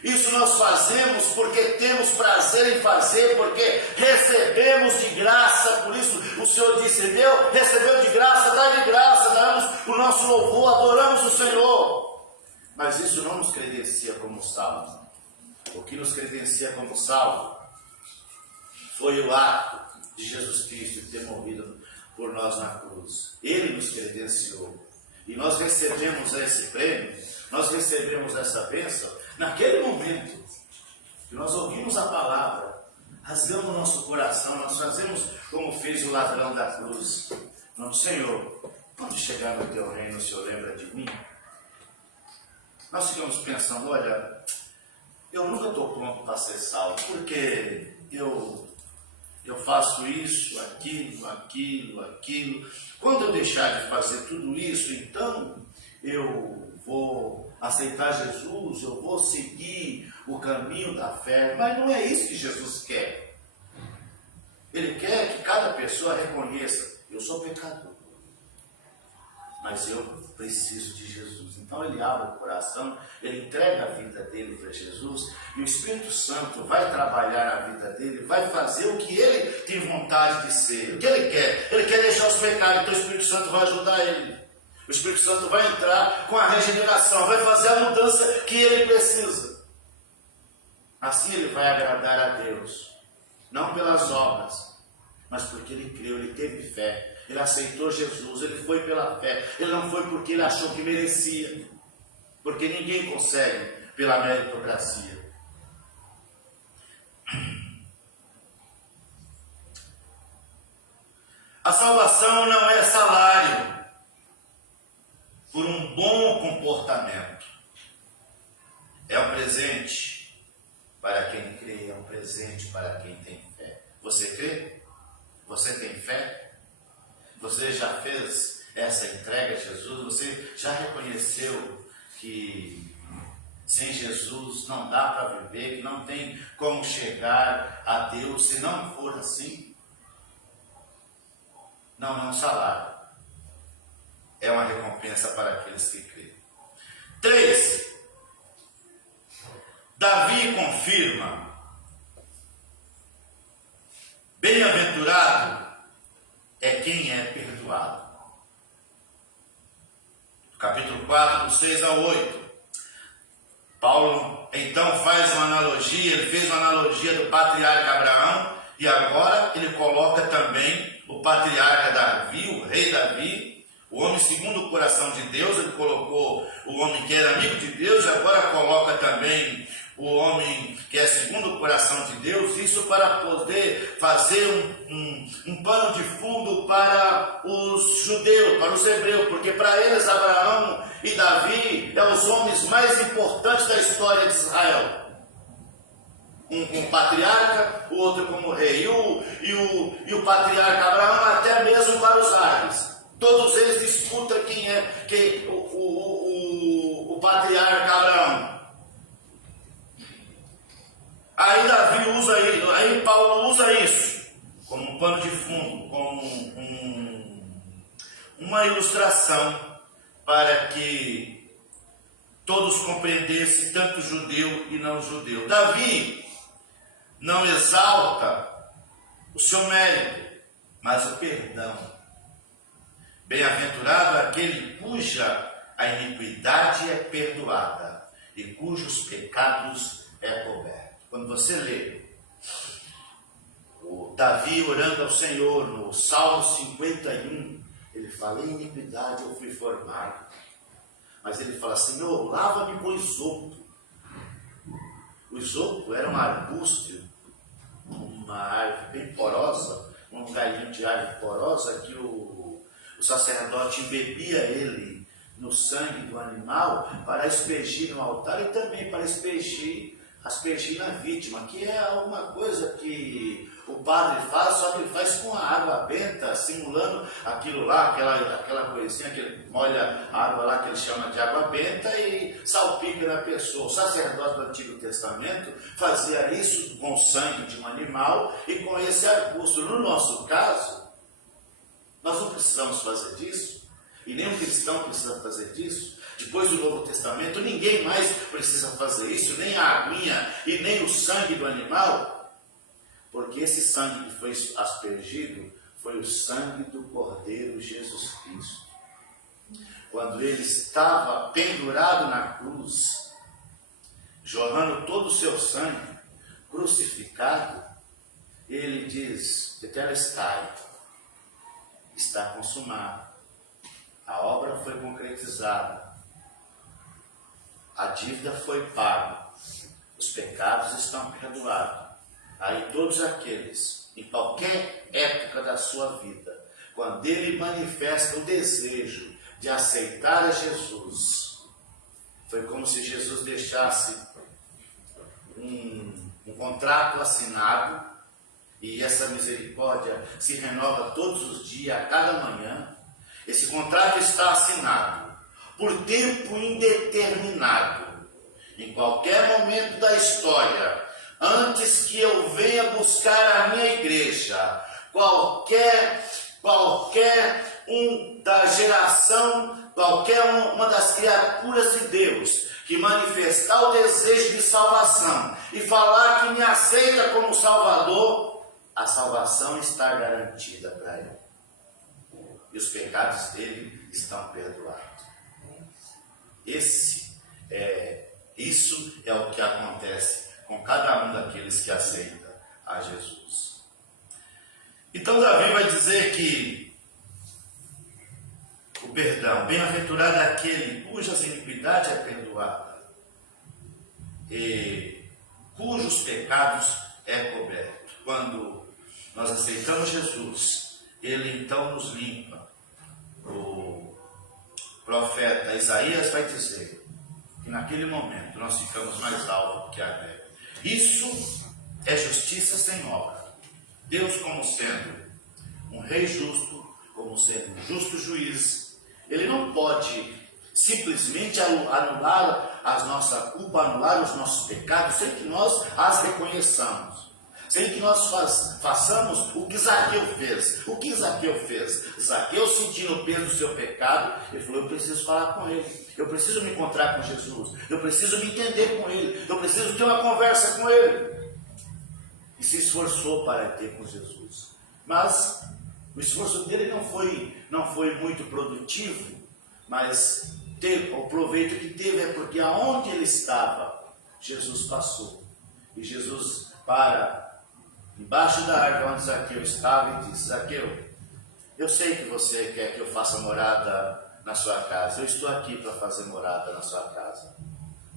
Isso nós fazemos porque temos prazer em fazer, porque recebemos de graça. Por isso o Senhor disse: recebeu de graça, dá de graça, damos o nosso louvor, adoramos o Senhor. Mas isso não nos credencia como salvos. O que nos credencia como salvos foi o ato de Jesus Cristo de ter morrido por nós na cruz. Ele nos credenciou. E nós recebemos esse prêmio, nós recebemos essa bênção naquele momento que nós ouvimos a palavra, rasgamos o nosso coração, nós fazemos como fez o ladrão da cruz. Não, Senhor, quando chegar no teu reino, o Senhor lembra de mim? Nós ficamos pensando: olha, eu nunca estou pronto para ser salvo, porque eu faço isso, aquilo. Quando eu deixar de fazer tudo isso, então eu vou aceitar Jesus, eu vou seguir o caminho da fé. Mas não é isso que Jesus quer. Ele quer que cada pessoa reconheça: eu sou pecador, mas eu preciso de Jesus. Então ele abre o coração, ele entrega a vida dele para Jesus, e o Espírito Santo vai trabalhar a vida dele, vai fazer o que ele tem vontade de ser, o que ele quer. Ele quer deixar os pecados, então o Espírito Santo vai ajudar ele. O Espírito Santo vai entrar com a regeneração, vai fazer a mudança que ele precisa. Assim ele vai agradar a Deus, não pelas obras, mas porque ele creu, ele teve fé, ele aceitou Jesus, ele foi pela fé, ele não foi porque ele achou que merecia, porque ninguém consegue pela meritocracia. A salvação não é salário por um bom comportamento, é um presente para quem crê, é um presente para quem tem fé. Você crê? Você tem fé? Você já fez essa entrega a Jesus? Você já reconheceu que sem Jesus não dá para viver, que não tem como chegar a Deus se não for assim? Não é um salário. É uma recompensa para aqueles que creem. 3. Davi confirma: bem-aventurado é quem é perdoado. Capítulo 4, do 6 ao 8. Paulo então faz uma analogia, ele fez uma analogia do patriarca Abraão, e agora ele coloca também o patriarca Davi, o rei Davi, o homem segundo o coração de Deus. Ele colocou o homem que era amigo de Deus, e agora coloca também o homem que é segundo o coração de Deus, isso para poder fazer um pano de fundo para os judeus, para os hebreus, porque para eles Abraão e Davi são os homens mais importantes da história de Israel. Um patriarca, o outro como rei, e o patriarca Abraão até mesmo para os árabes. Todos eles disputam quem é o patriarca Abraão. Aí Paulo usa isso como um pano de fundo, como uma ilustração para que todos compreendessem, tanto judeu e não judeu. Davi não exalta o seu mérito, mas o perdão. Bem-aventurado aquele cuja a iniquidade é perdoada e cujos pecados é coberto. Quando você lê o Davi orando ao Senhor no Salmo 51, ele fala: em iniquidade eu fui formado. Mas ele fala: Senhor, lava-me com isopo. O isopo era um arbusto, uma árvore bem porosa, um galhinho de árvore porosa que o sacerdote embebia ele no sangue do animal para aspergir no altar e também para aspergir na vítima, que é alguma coisa que o padre faz, só que ele faz com a água benta, simulando aquilo lá, aquela coisinha que ele molha a água lá, que ele chama de água benta, e salpica na pessoa. O sacerdote do Antigo Testamento fazia isso com o sangue de um animal e com esse arbusto. No nosso caso, nós não precisamos fazer disso, e nenhum cristão precisa fazer disso. Depois do Novo Testamento, ninguém mais precisa fazer isso, nem a aguinha e nem o sangue do animal, porque esse sangue que foi aspergido foi o sangue do Cordeiro Jesus Cristo. Quando ele estava pendurado na cruz, jorrando todo o seu sangue, crucificado, ele diz: tetelestai, está consumado. A obra foi concretizada. A dívida foi paga, os pecados estão perdoados. Aí todos aqueles, em qualquer época da sua vida, quando ele manifesta o desejo de aceitar a Jesus, foi como se Jesus deixasse um contrato assinado, e essa misericórdia se renova todos os dias, a cada manhã. Esse contrato está assinado por tempo indeterminado. Em qualquer momento da história, antes que eu venha buscar a minha igreja, qualquer um da geração, qualquer uma das criaturas de Deus que manifestar o desejo de salvação e falar que me aceita como Salvador, a salvação está garantida para ele. E os pecados dele estão perdoados. Isso é o que acontece com cada um daqueles que aceita a Jesus. Então Davi vai dizer que o perdão, bem-aventurado é aquele cujas iniquidade é perdoada e cujos pecados é coberto. Quando nós aceitamos Jesus, ele então nos limpa. O profeta Isaías vai dizer que naquele momento nós ficamos mais altos que a neve. Isso é justiça sem obra. Deus, como sendo um rei justo, como sendo um justo juiz, ele não pode simplesmente anular a nossa culpa, anular os nossos pecados, sem que nós as reconheçamos, sem que nós façamos o que Zaqueu fez. O que Zaqueu fez? Zaqueu, sentindo o peso do seu pecado, ele falou: eu preciso falar com ele, eu preciso me encontrar com Jesus, eu preciso me entender com ele, eu preciso ter uma conversa com ele. E se esforçou para ter com Jesus. Mas o esforço dele não foi muito produtivo, mas o proveito que teve é porque aonde ele estava, Jesus passou. E Jesus para embaixo da árvore onde Zaqueu estava e disse: Zaqueu, eu sei que você quer que eu faça morada na sua casa. Eu estou aqui para fazer morada na sua casa.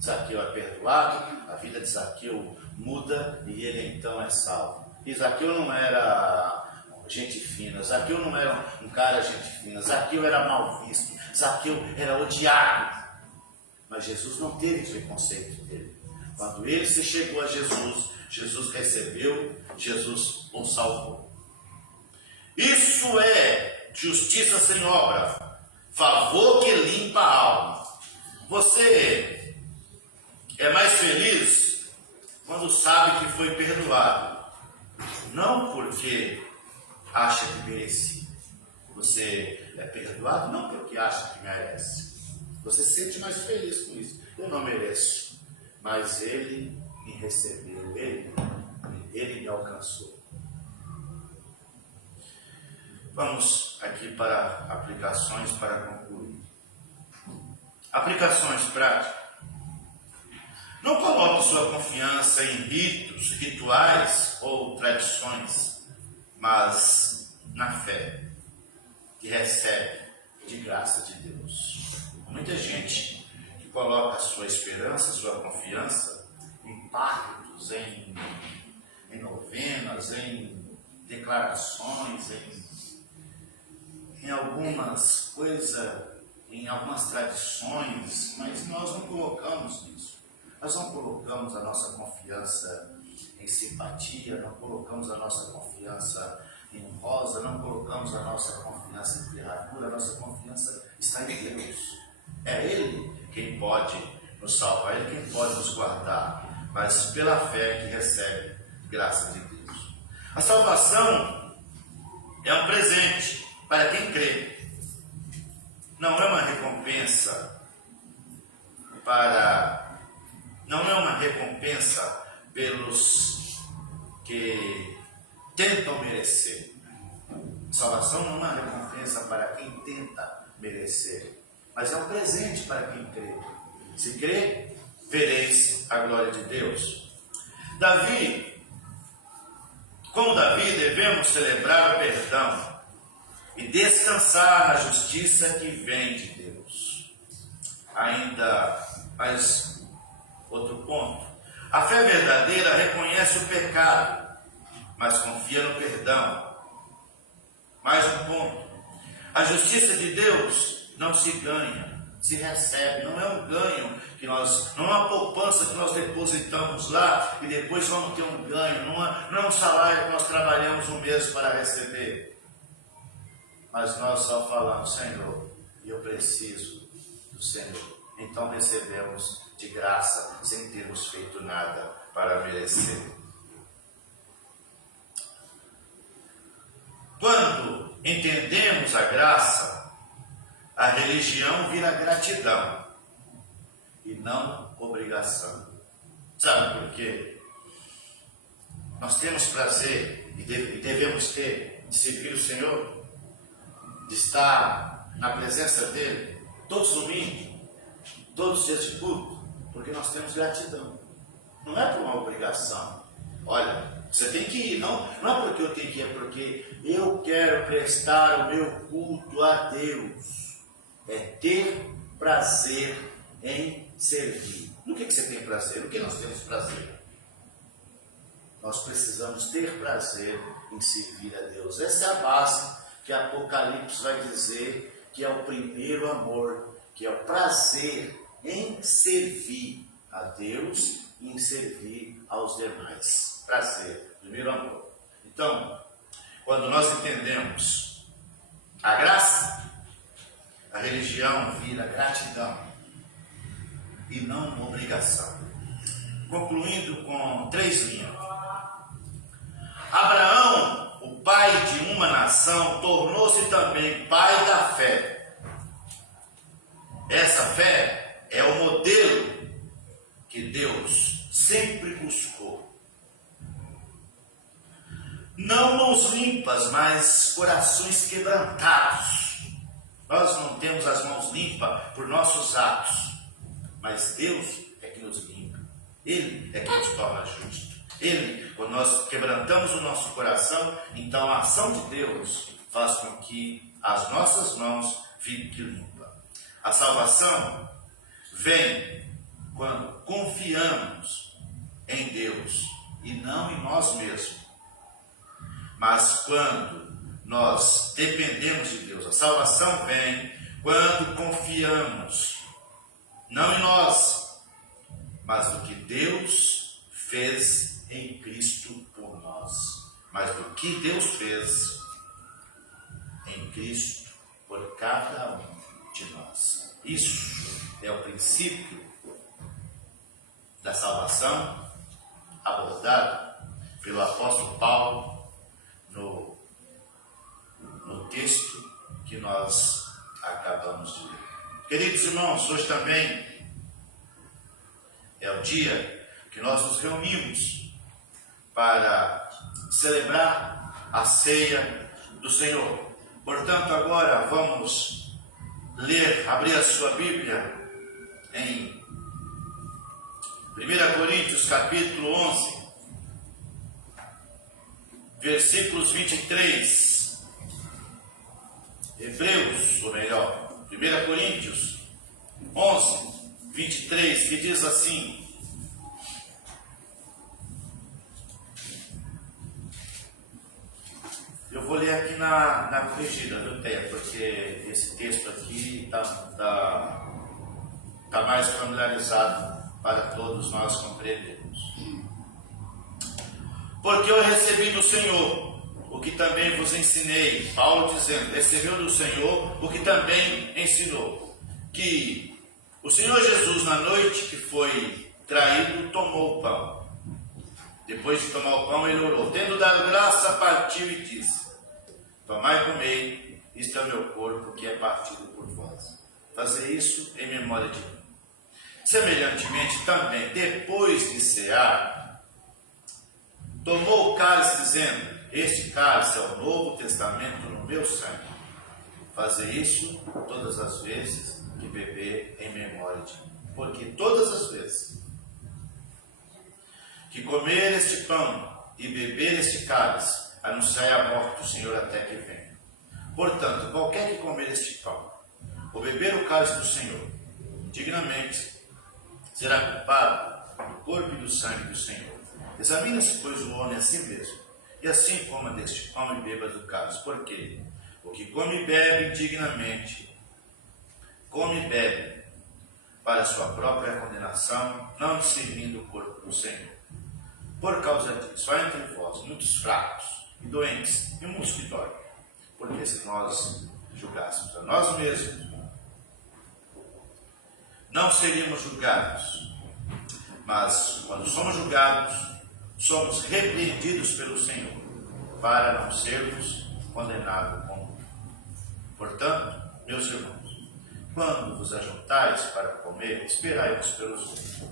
Zaqueu é perdoado, a vida de Zaqueu muda e ele então é salvo. E Zaqueu não era gente fina, Zaqueu não era um cara gente fina, Zaqueu era mal visto, Zaqueu era odiado. Mas Jesus não teve preconceito dele. Quando ele se chegou a Jesus, Jesus recebeu, Jesus o salvou. Isso é justiça sem obra, favor que limpa a alma. Você é mais feliz quando sabe que foi perdoado, não porque acha que merecia. Você é perdoado não porque acha que merece. Você se sente mais feliz com isso. Eu não mereço, mas Ele me recebeu, Ele me alcançou. Vamos aqui para aplicações para concluir. Aplicações práticas. Não coloque sua confiança em ritos, rituais ou tradições, mas na fé que recebe de graça de Deus. Muita gente que coloca a sua esperança, a sua confiança em pactos, em novenas, em declarações, em algumas coisas, em algumas tradições, mas nós não colocamos nisso. Nós não colocamos a nossa confiança em simpatia, não colocamos a nossa confiança em rosa, não colocamos a nossa confiança em ferradura, a nossa confiança está em Deus. É Ele quem pode nos salvar, é Ele quem pode nos guardar, mas pela fé que recebe graça de Deus. A salvação é um presente para quem crê, não é uma recompensa pelos que tentam merecer. Salvação não é uma recompensa para quem tenta merecer, mas é um presente para quem crê. Se crê, vereis a glória de Deus. Como Davi, devemos celebrar o perdão e descansar na justiça que vem de Deus. Ainda mais outro ponto. A fé verdadeira reconhece o pecado, mas confia no perdão. Mais um ponto. A justiça de Deus não se ganha, se recebe. Não é um ganho que não é uma poupança que nós depositamos lá e depois vamos ter um ganho. Não é um salário que nós trabalhamos um mês para receber. Mas nós só falamos: Senhor, eu preciso do Senhor. Então recebemos de graça, sem termos feito nada para merecer. Quando entendemos a graça, a religião vira gratidão e não obrigação. Sabe por quê? Nós temos prazer e devemos ter de servir o Senhor, de estar na presença dEle todos os domingos, todos os dias de culto, porque nós temos gratidão. Não é por uma obrigação. Olha, você tem que ir, não é porque eu tenho que ir, é porque eu quero prestar o meu culto a Deus. É ter prazer em servir. No que você tem prazer? No que nós temos prazer? Nós precisamos ter prazer em servir a Deus. Essa é a base que Apocalipse vai dizer que é o primeiro amor, que é o prazer em servir a Deus e em servir aos demais. Prazer, primeiro amor. Então, quando nós entendemos a graça, a religião vira gratidão e não obrigação. Concluindo com 3 linhas. Abraão, o pai de uma nação, tornou-se também pai da fé. Essa fé é o modelo que Deus sempre buscou. Não mãos limpas, mas corações quebrantados. Nós não temos as mãos limpas por nossos atos, mas Deus é que nos limpa. Ele é que nos torna justos. Ele, quando nós quebrantamos o nosso coração, então a ação de Deus faz com que as nossas mãos fiquem limpas. A salvação vem quando confiamos em Deus e não em nós mesmos. Mas quando nós dependemos de Deus, a salvação vem quando confiamos, não em nós, mas no que Deus fez em Cristo por nós. Mas no que Deus fez em Cristo por cada um de nós. Isso é o princípio da salvação abordado pelo apóstolo Paulo no texto que nós acabamos de ler. Queridos irmãos, hoje também é o dia que nós nos reunimos para celebrar a ceia do Senhor. Portanto, agora vamos ler, abrir a sua Bíblia em 1 Coríntios capítulo 11, versículos 23. Hebreus, ou melhor, 1 Coríntios 11, 23, que diz assim: eu vou ler aqui na corrigida, viu, Teia? Porque esse texto aqui está mais familiarizado para todos nós compreendermos. Porque eu recebi do Senhor o que também vos ensinei. Paulo dizendo, recebeu do Senhor o que também ensinou. Que o Senhor Jesus, na noite que foi traído, tomou o pão. Depois de tomar o pão, ele orou. Tendo dado graça, partiu e disse: tomai e comei, isto é o meu corpo que é partido por vós. Fazer isso em memória de mim. Semelhantemente também, depois de cear, tomou o cálice, dizendo: este cálice é o Novo Testamento no meu sangue. Fazer isso todas as vezes que beber em memória de mim. Porque todas as vezes que comer este pão e beber este cálice, anunciai a morte do Senhor até que venha. Portanto, qualquer que comer este pão ou beber o cálice do Senhor dignamente, será culpado do corpo e do sangue do Senhor. Examine-se, pois, o homem a si mesmo, e assim coma deste pão e beba do cálice. Porque o que come e bebe indignamente, come e bebe para a sua própria condenação, não discernindo o corpo do Senhor. Por causa disso, há entre vós muitos fracos e doentes, e muitos que dormem. Porque se nós julgássemos a nós mesmos, não seríamos julgados. Mas quando somos julgados, somos repreendidos pelo Senhor, para não sermos condenados com o mundo. Portanto, meus irmãos, quando vos ajuntais para comer, esperai uns pelos outros.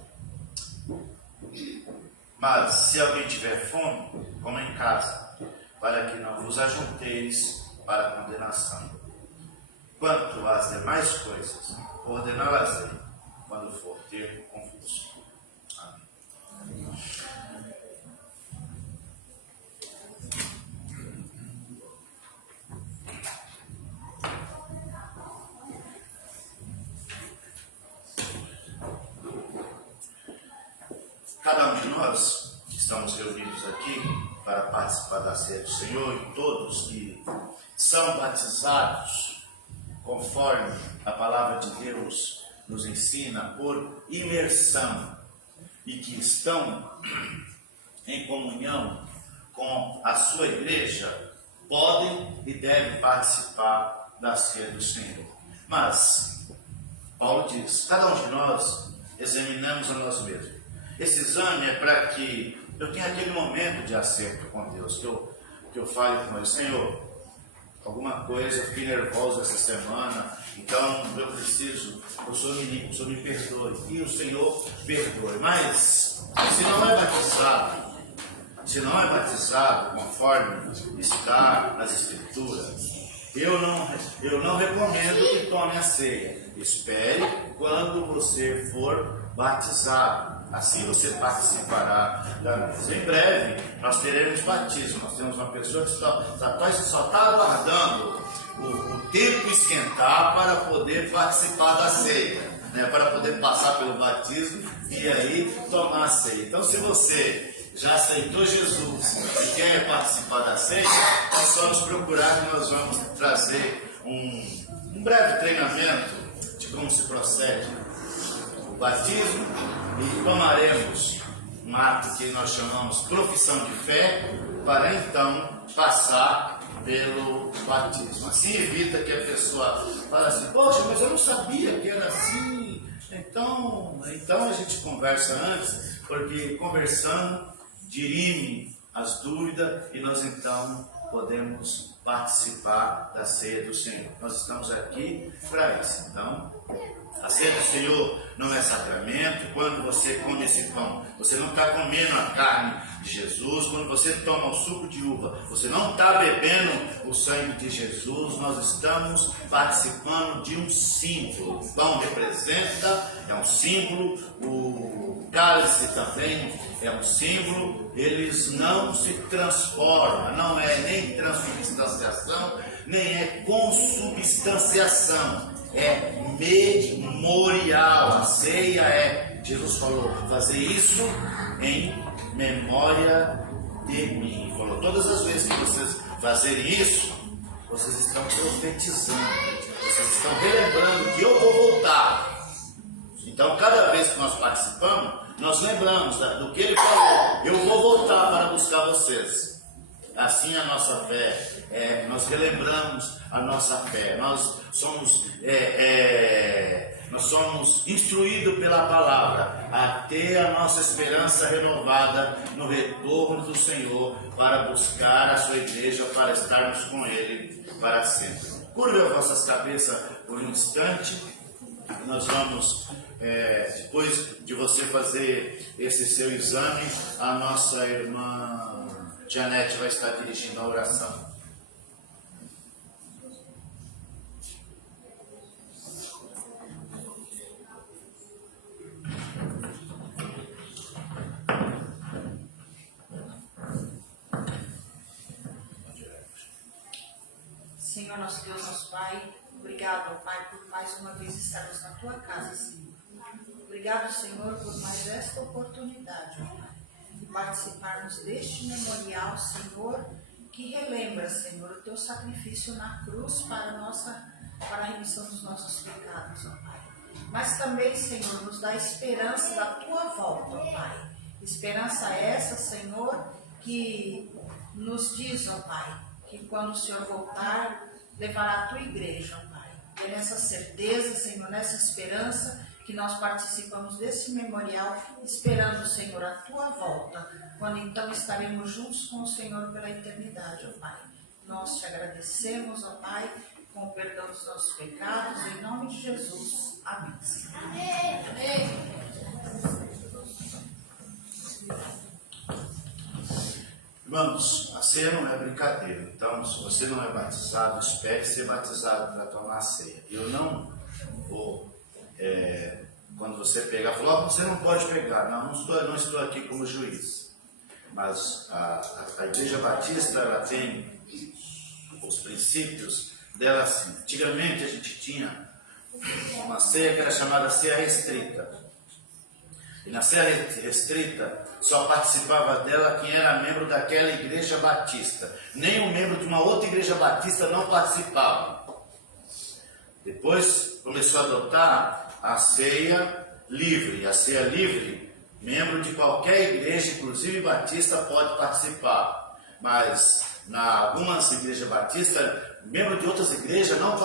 Mas se alguém tiver fome, coma em casa, para que não vos ajunteis para a condenação. Quanto às demais coisas, ordená-las-ei quando for ter convosco. Amém. Cada um de nós estamos reunidos aqui para participar da ceia do Senhor, e todos que são batizados conforme a palavra de Deus nos ensina, por imersão, e que estão em comunhão com a sua igreja, podem e devem participar da ceia do Senhor. Mas Paulo diz, cada um de nós examinamos a nós mesmos. Esse exame é para que eu tenha aquele momento de acerto com Deus, que eu fale com ele, Senhor, alguma coisa, eu fiquei nervoso essa semana, então eu preciso, o Senhor me limpe, o Senhor me perdoe, e o Senhor perdoe. Mas, se não é batizado conforme está nas Escrituras, eu não recomendo que tome a ceia. Espere quando você for batizado. Assim você participará da mesa. Em breve nós teremos batismo. Nós temos uma pessoa que só está aguardando o tempo esquentar para poder participar da ceia, né? Para poder passar pelo batismo e aí tomar a ceia. Então, se você já aceitou Jesus e quer participar da ceia, é só nos procurar que nós vamos trazer um breve treinamento de como se procede o batismo e tomaremos um ato que nós chamamos profissão de fé para então passar pelo batismo. Assim evita que a pessoa fale assim, poxa, mas eu não sabia que era assim. Então a gente conversa antes, porque conversando dirime as dúvidas e nós então podemos participar da ceia do Senhor. Nós estamos aqui para isso. Então, a ceia do Senhor não é sacramento. Quando você come esse pão, você não está comendo a carne de Jesus. Quando você toma o suco de uva, você não está bebendo o sangue de Jesus. Nós estamos participando de um símbolo. O pão representa, é um símbolo. O cálice também é um símbolo. Eles não se transformam, não é nem transubstanciação, nem é consubstanciação. É memorial. A ceia Jesus falou, fazer isso em memória de mim. Falou, todas as vezes que vocês fazerem isso, vocês estão profetizando, vocês estão relembrando que eu vou voltar. Então, cada vez que nós participamos, nós lembramos do que ele falou, eu vou voltar para buscar vocês. Assim a nossa fé, nós relembramos a nossa fé, nós somos instruídos pela palavra a ter a nossa esperança renovada no retorno do Senhor para buscar a sua igreja, para estarmos com Ele para sempre. Curva as vossas cabeças por um instante, nós vamos, depois de você fazer esse seu exame, a nossa irmã Janete vai estar dirigindo a oração. Senhor, nosso Deus, nosso Pai, obrigado, Pai, por mais uma vez estarmos na Tua casa, Senhor. Obrigado, Senhor, por mais esta oportunidade, Pai, de participarmos deste memorial, Senhor, que relembra, Senhor, o Teu sacrifício na cruz para a remissão dos nossos pecados, ó Pai. Mas também, Senhor, nos dá esperança da Tua volta, ó Pai. Esperança essa, Senhor, que nos diz, ó Pai, que quando o Senhor voltar, levará a Tua igreja, ó Pai. E é nessa certeza, Senhor, nessa esperança, que nós participamos desse memorial, esperando, Senhor, a Tua volta, quando então estaremos juntos com o Senhor pela eternidade, ó Pai. Nós te agradecemos, ó Pai, com o perdão dos nossos pecados, em nome de Jesus. Amém. Amém. Irmãos, a ceia não é brincadeira. Então, se você não é batizado, espere ser batizado para tomar a ceia. Eu não vou, quando você pegar, falar, você não pode pegar. Não estou aqui como juiz. Mas a Igreja Batista, ela tem os princípios dela assim. Antigamente a gente tinha uma ceia que era chamada ceia restrita. E na ceia restrita só participava dela quem era membro daquela igreja batista. Nem um membro de uma outra igreja batista não participava. Depois começou a adotar a ceia livre. A ceia livre, membro de qualquer igreja, inclusive batista, pode participar. Mas algumas igrejas batistas, membro de outras igrejas não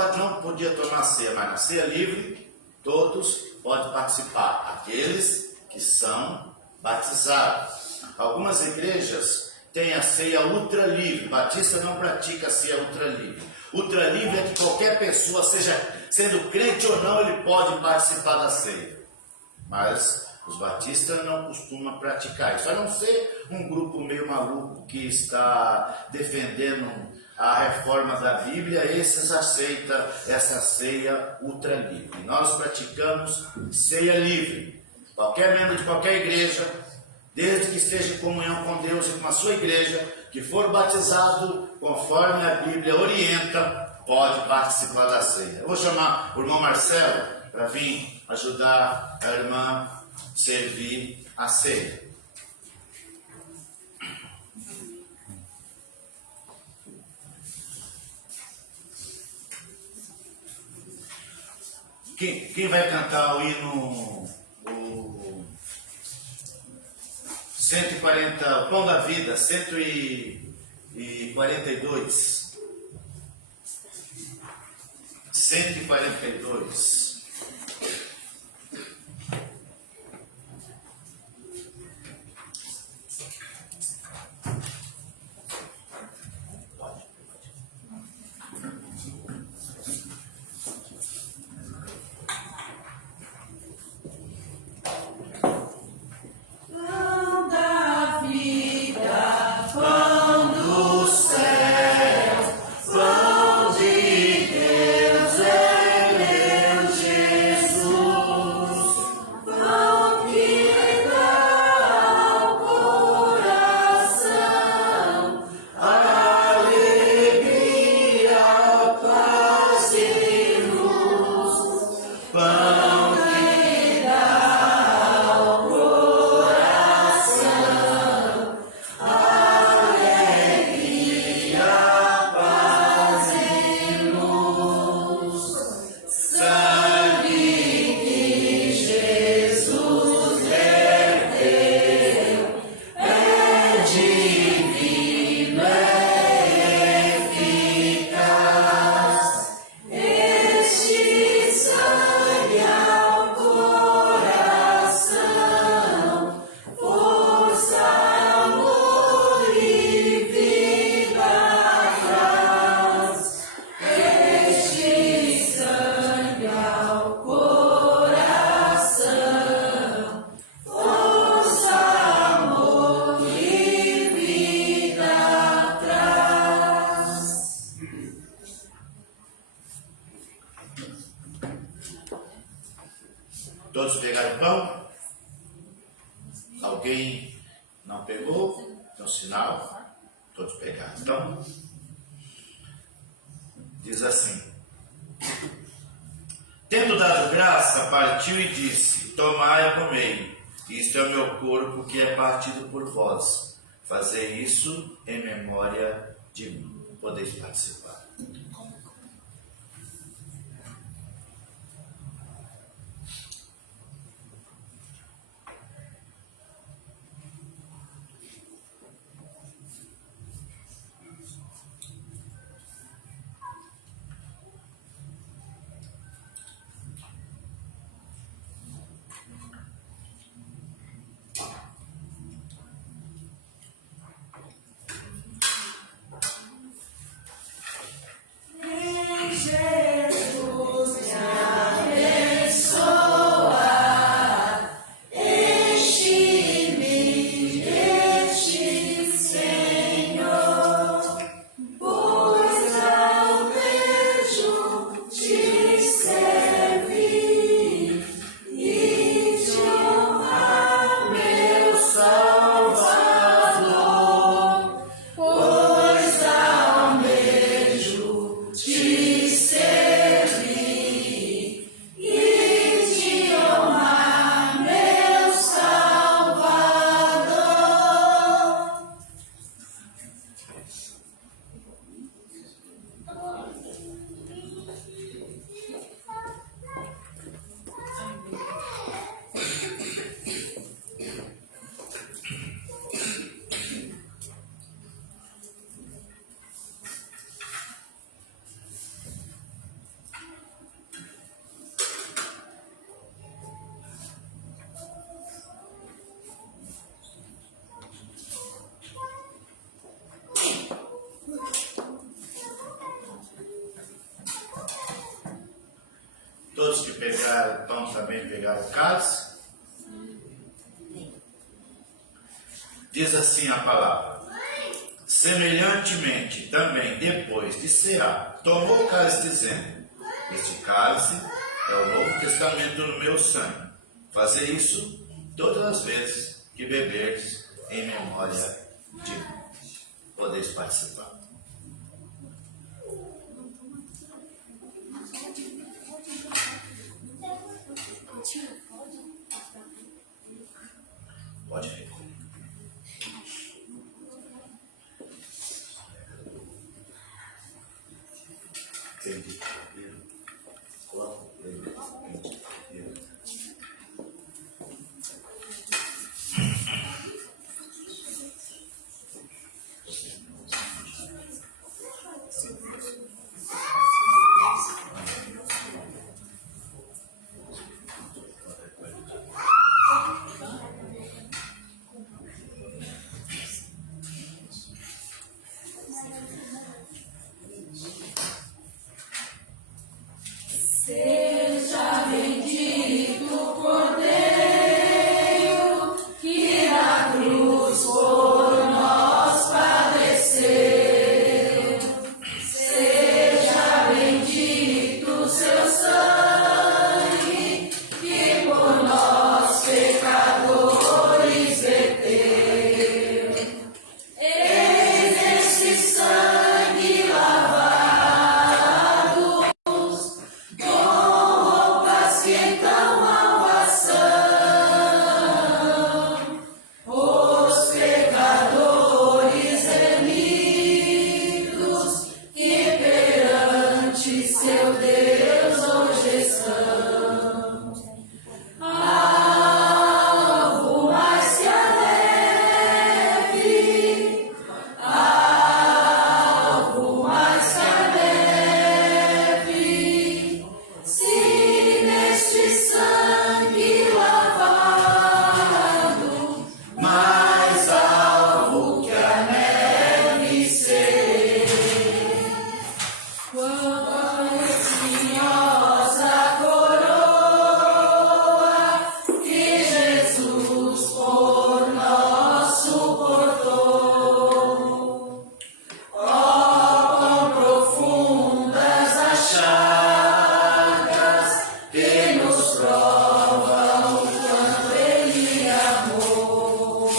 podia tomar ceia, mas na ceia livre todos podem participar, aqueles que são batizados. Algumas igrejas têm a ceia ultra livre, batista não pratica a ceia ultra livre. Ultra livre é que qualquer pessoa, seja sendo crente ou não, ele pode participar da ceia. Mas os batistas não costumam praticar isso, a não ser um grupo meio maluco que está defendendo a reforma da Bíblia, esses aceitam essa ceia ultra livre. Nós praticamos ceia livre. Qualquer membro de qualquer igreja, desde que esteja em comunhão com Deus e com a sua igreja, que for batizado conforme a Bíblia orienta, pode participar da ceia. Eu vou chamar o irmão Marcelo para vir ajudar a irmã servir a ceia. Quem vai cantar o hino, o 140, o Pão da Vida, 142. 142. Todos pegaram o pão? Alguém não pegou? Então, sinal. Todos pegaram. Então, diz assim: tendo dado graça, partiu e disse: tomai e comei, isto é o meu corpo que é partido por vós. Fazei isso em memória de mim. Podeis participar. pegar o pão, também pegar o cálice. Diz assim a palavra: semelhantemente também depois de cear, tomou o cálice dizendo: este cálice é o novo testamento no meu sangue. Fazer isso todas as vezes que beberdes em memória de mim. Podeis participar. Pode recolher. Entendi. Seja bendito o Cordeiro que na cruz por nós padeceu. Seja bendito seu sangue que por nós pecadores verteu. Eis esse sangue lavado que então alvação os pecadores remidos que perante seu Deus hoje estão. Algo mais que aleve, algo mais que aleve, se neste sangue lavado, mais alvo que a neve ser. Quanto a espinhosa coroa que Jesus por nós suportou, quão profundas as chagas que nos provam o quanto Ele amou.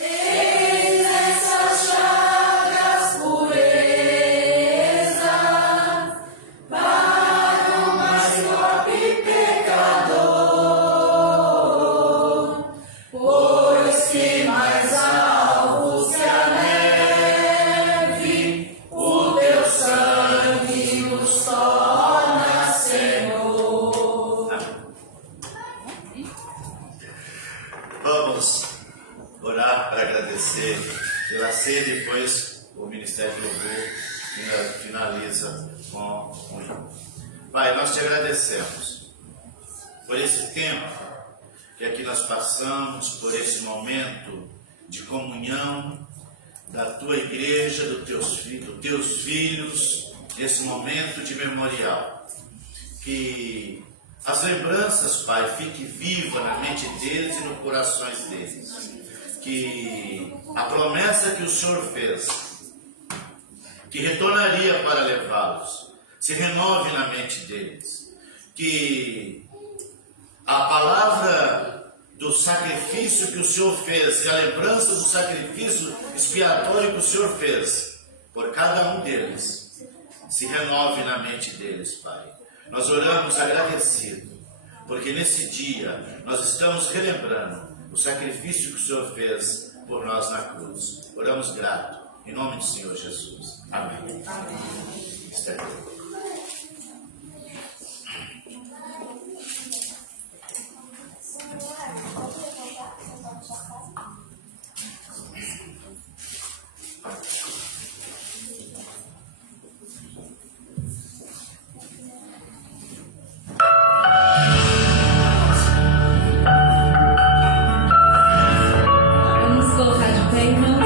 Eis essas chagas pureza para o mais pobre pecador, pois que mais alvo que a neve, o teu sangue nos torna, Senhor. Vamos orar para agradecer pela ceia, depois o Ministério do Louvor finaliza com o hino. Pai, nós te agradecemos por esse tempo que aqui nós passamos, por esse momento de comunhão da tua igreja, dos teus filhos, esse momento de memorial. Que as lembranças, Pai, fiquem vivas na mente deles e nos corações deles. Que a promessa que o Senhor fez, que retornaria para levá-los, se renove na mente deles. Que a palavra do sacrifício que o Senhor fez, e a lembrança do sacrifício expiatório que o Senhor fez por cada um deles, se renove na mente deles, Pai. Nós oramos agradecido, porque nesse dia nós estamos relembrando o sacrifício que o Senhor fez por nós na cruz. Oramos grato, em nome do Senhor Jesus. Amém. Amém. Vamos colocar de pé, irmãos.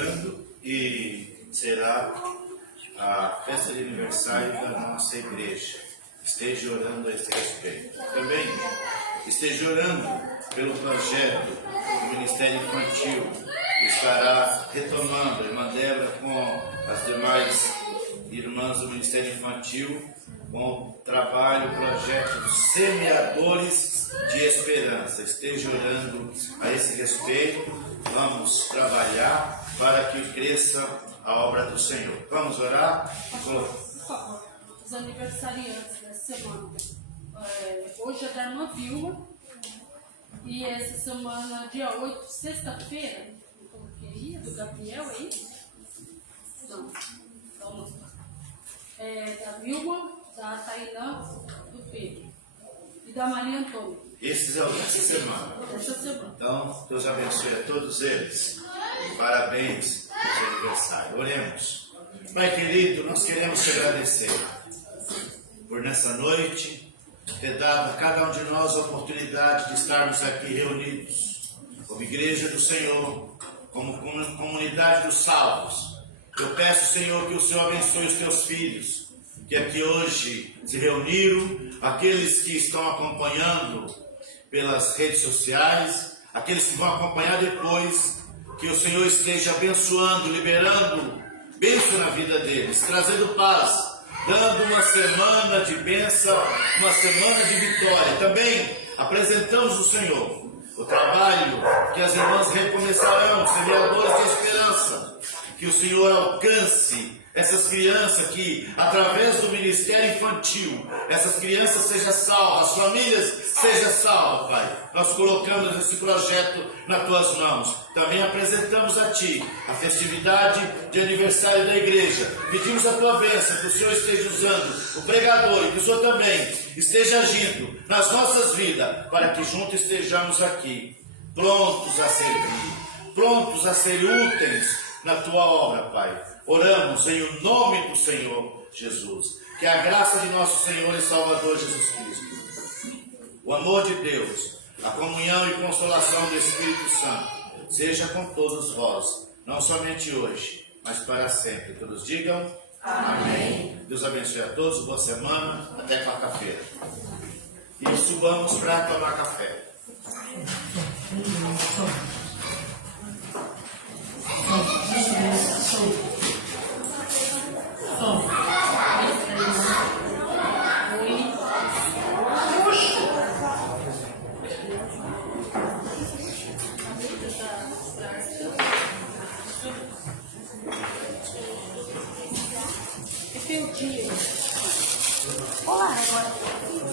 lembrando, e será a festa de aniversário da nossa igreja. Esteja orando a esse respeito. Também esteja orando pelo projeto do Ministério Infantil. Estará retomando a irmã Débora com as demais irmãs do Ministério Infantil, com o trabalho, o projeto Semeadores de Esperança. Esteja orando a esse respeito. Vamos trabalhar para que cresça a obra do Senhor. Vamos orar? Por favor, os aniversariantes dessa semana. Hoje é da irmã Vilma. E essa semana, dia 8, sexta-feira, eu coloquei do Gabriel, é isso? Não, vamos lá. Da Vilma, da Tainã, do Pedro e da Maria Antônia. Esses é o dessa semana. Essa semana. Então, Deus abençoe a todos eles. Parabéns de aniversário. Oremos. Pai querido, nós queremos te agradecer por nessa noite ter dado a cada um de nós a oportunidade de estarmos aqui reunidos como igreja do Senhor, como comunidade dos salvos. Eu peço, Senhor, que o Senhor abençoe os teus filhos que aqui hoje se reuniram, aqueles que estão acompanhando pelas redes sociais, aqueles que vão acompanhar depois, que o Senhor esteja abençoando, liberando bênção na vida deles, trazendo paz, dando uma semana de bênção, uma semana de vitória. Também apresentamos o Senhor o trabalho que as irmãs recomeçarão, semeadores de esperança, que o Senhor alcance essas crianças, que através do ministério infantil, essas crianças sejam salvas, as famílias sejam salvas, Pai. Nós colocamos esse projeto nas tuas mãos. Também apresentamos a Ti a festividade de aniversário da igreja. Pedimos a Tua bênção, que o Senhor esteja usando o pregador e que o Senhor também esteja agindo nas nossas vidas, para que juntos estejamos aqui, prontos a servir, prontos a ser úteis na Tua obra, Pai. Oramos em o nome do Senhor Jesus. Que a graça de nosso Senhor e Salvador Jesus Cristo, o amor de Deus, a comunhão e consolação do Espírito Santo, seja com todos vós, não somente hoje, mas para sempre. Todos digam amém. Deus abençoe a todos, boa semana, até quarta-feira. E subamos para tomar café. Olá, agora.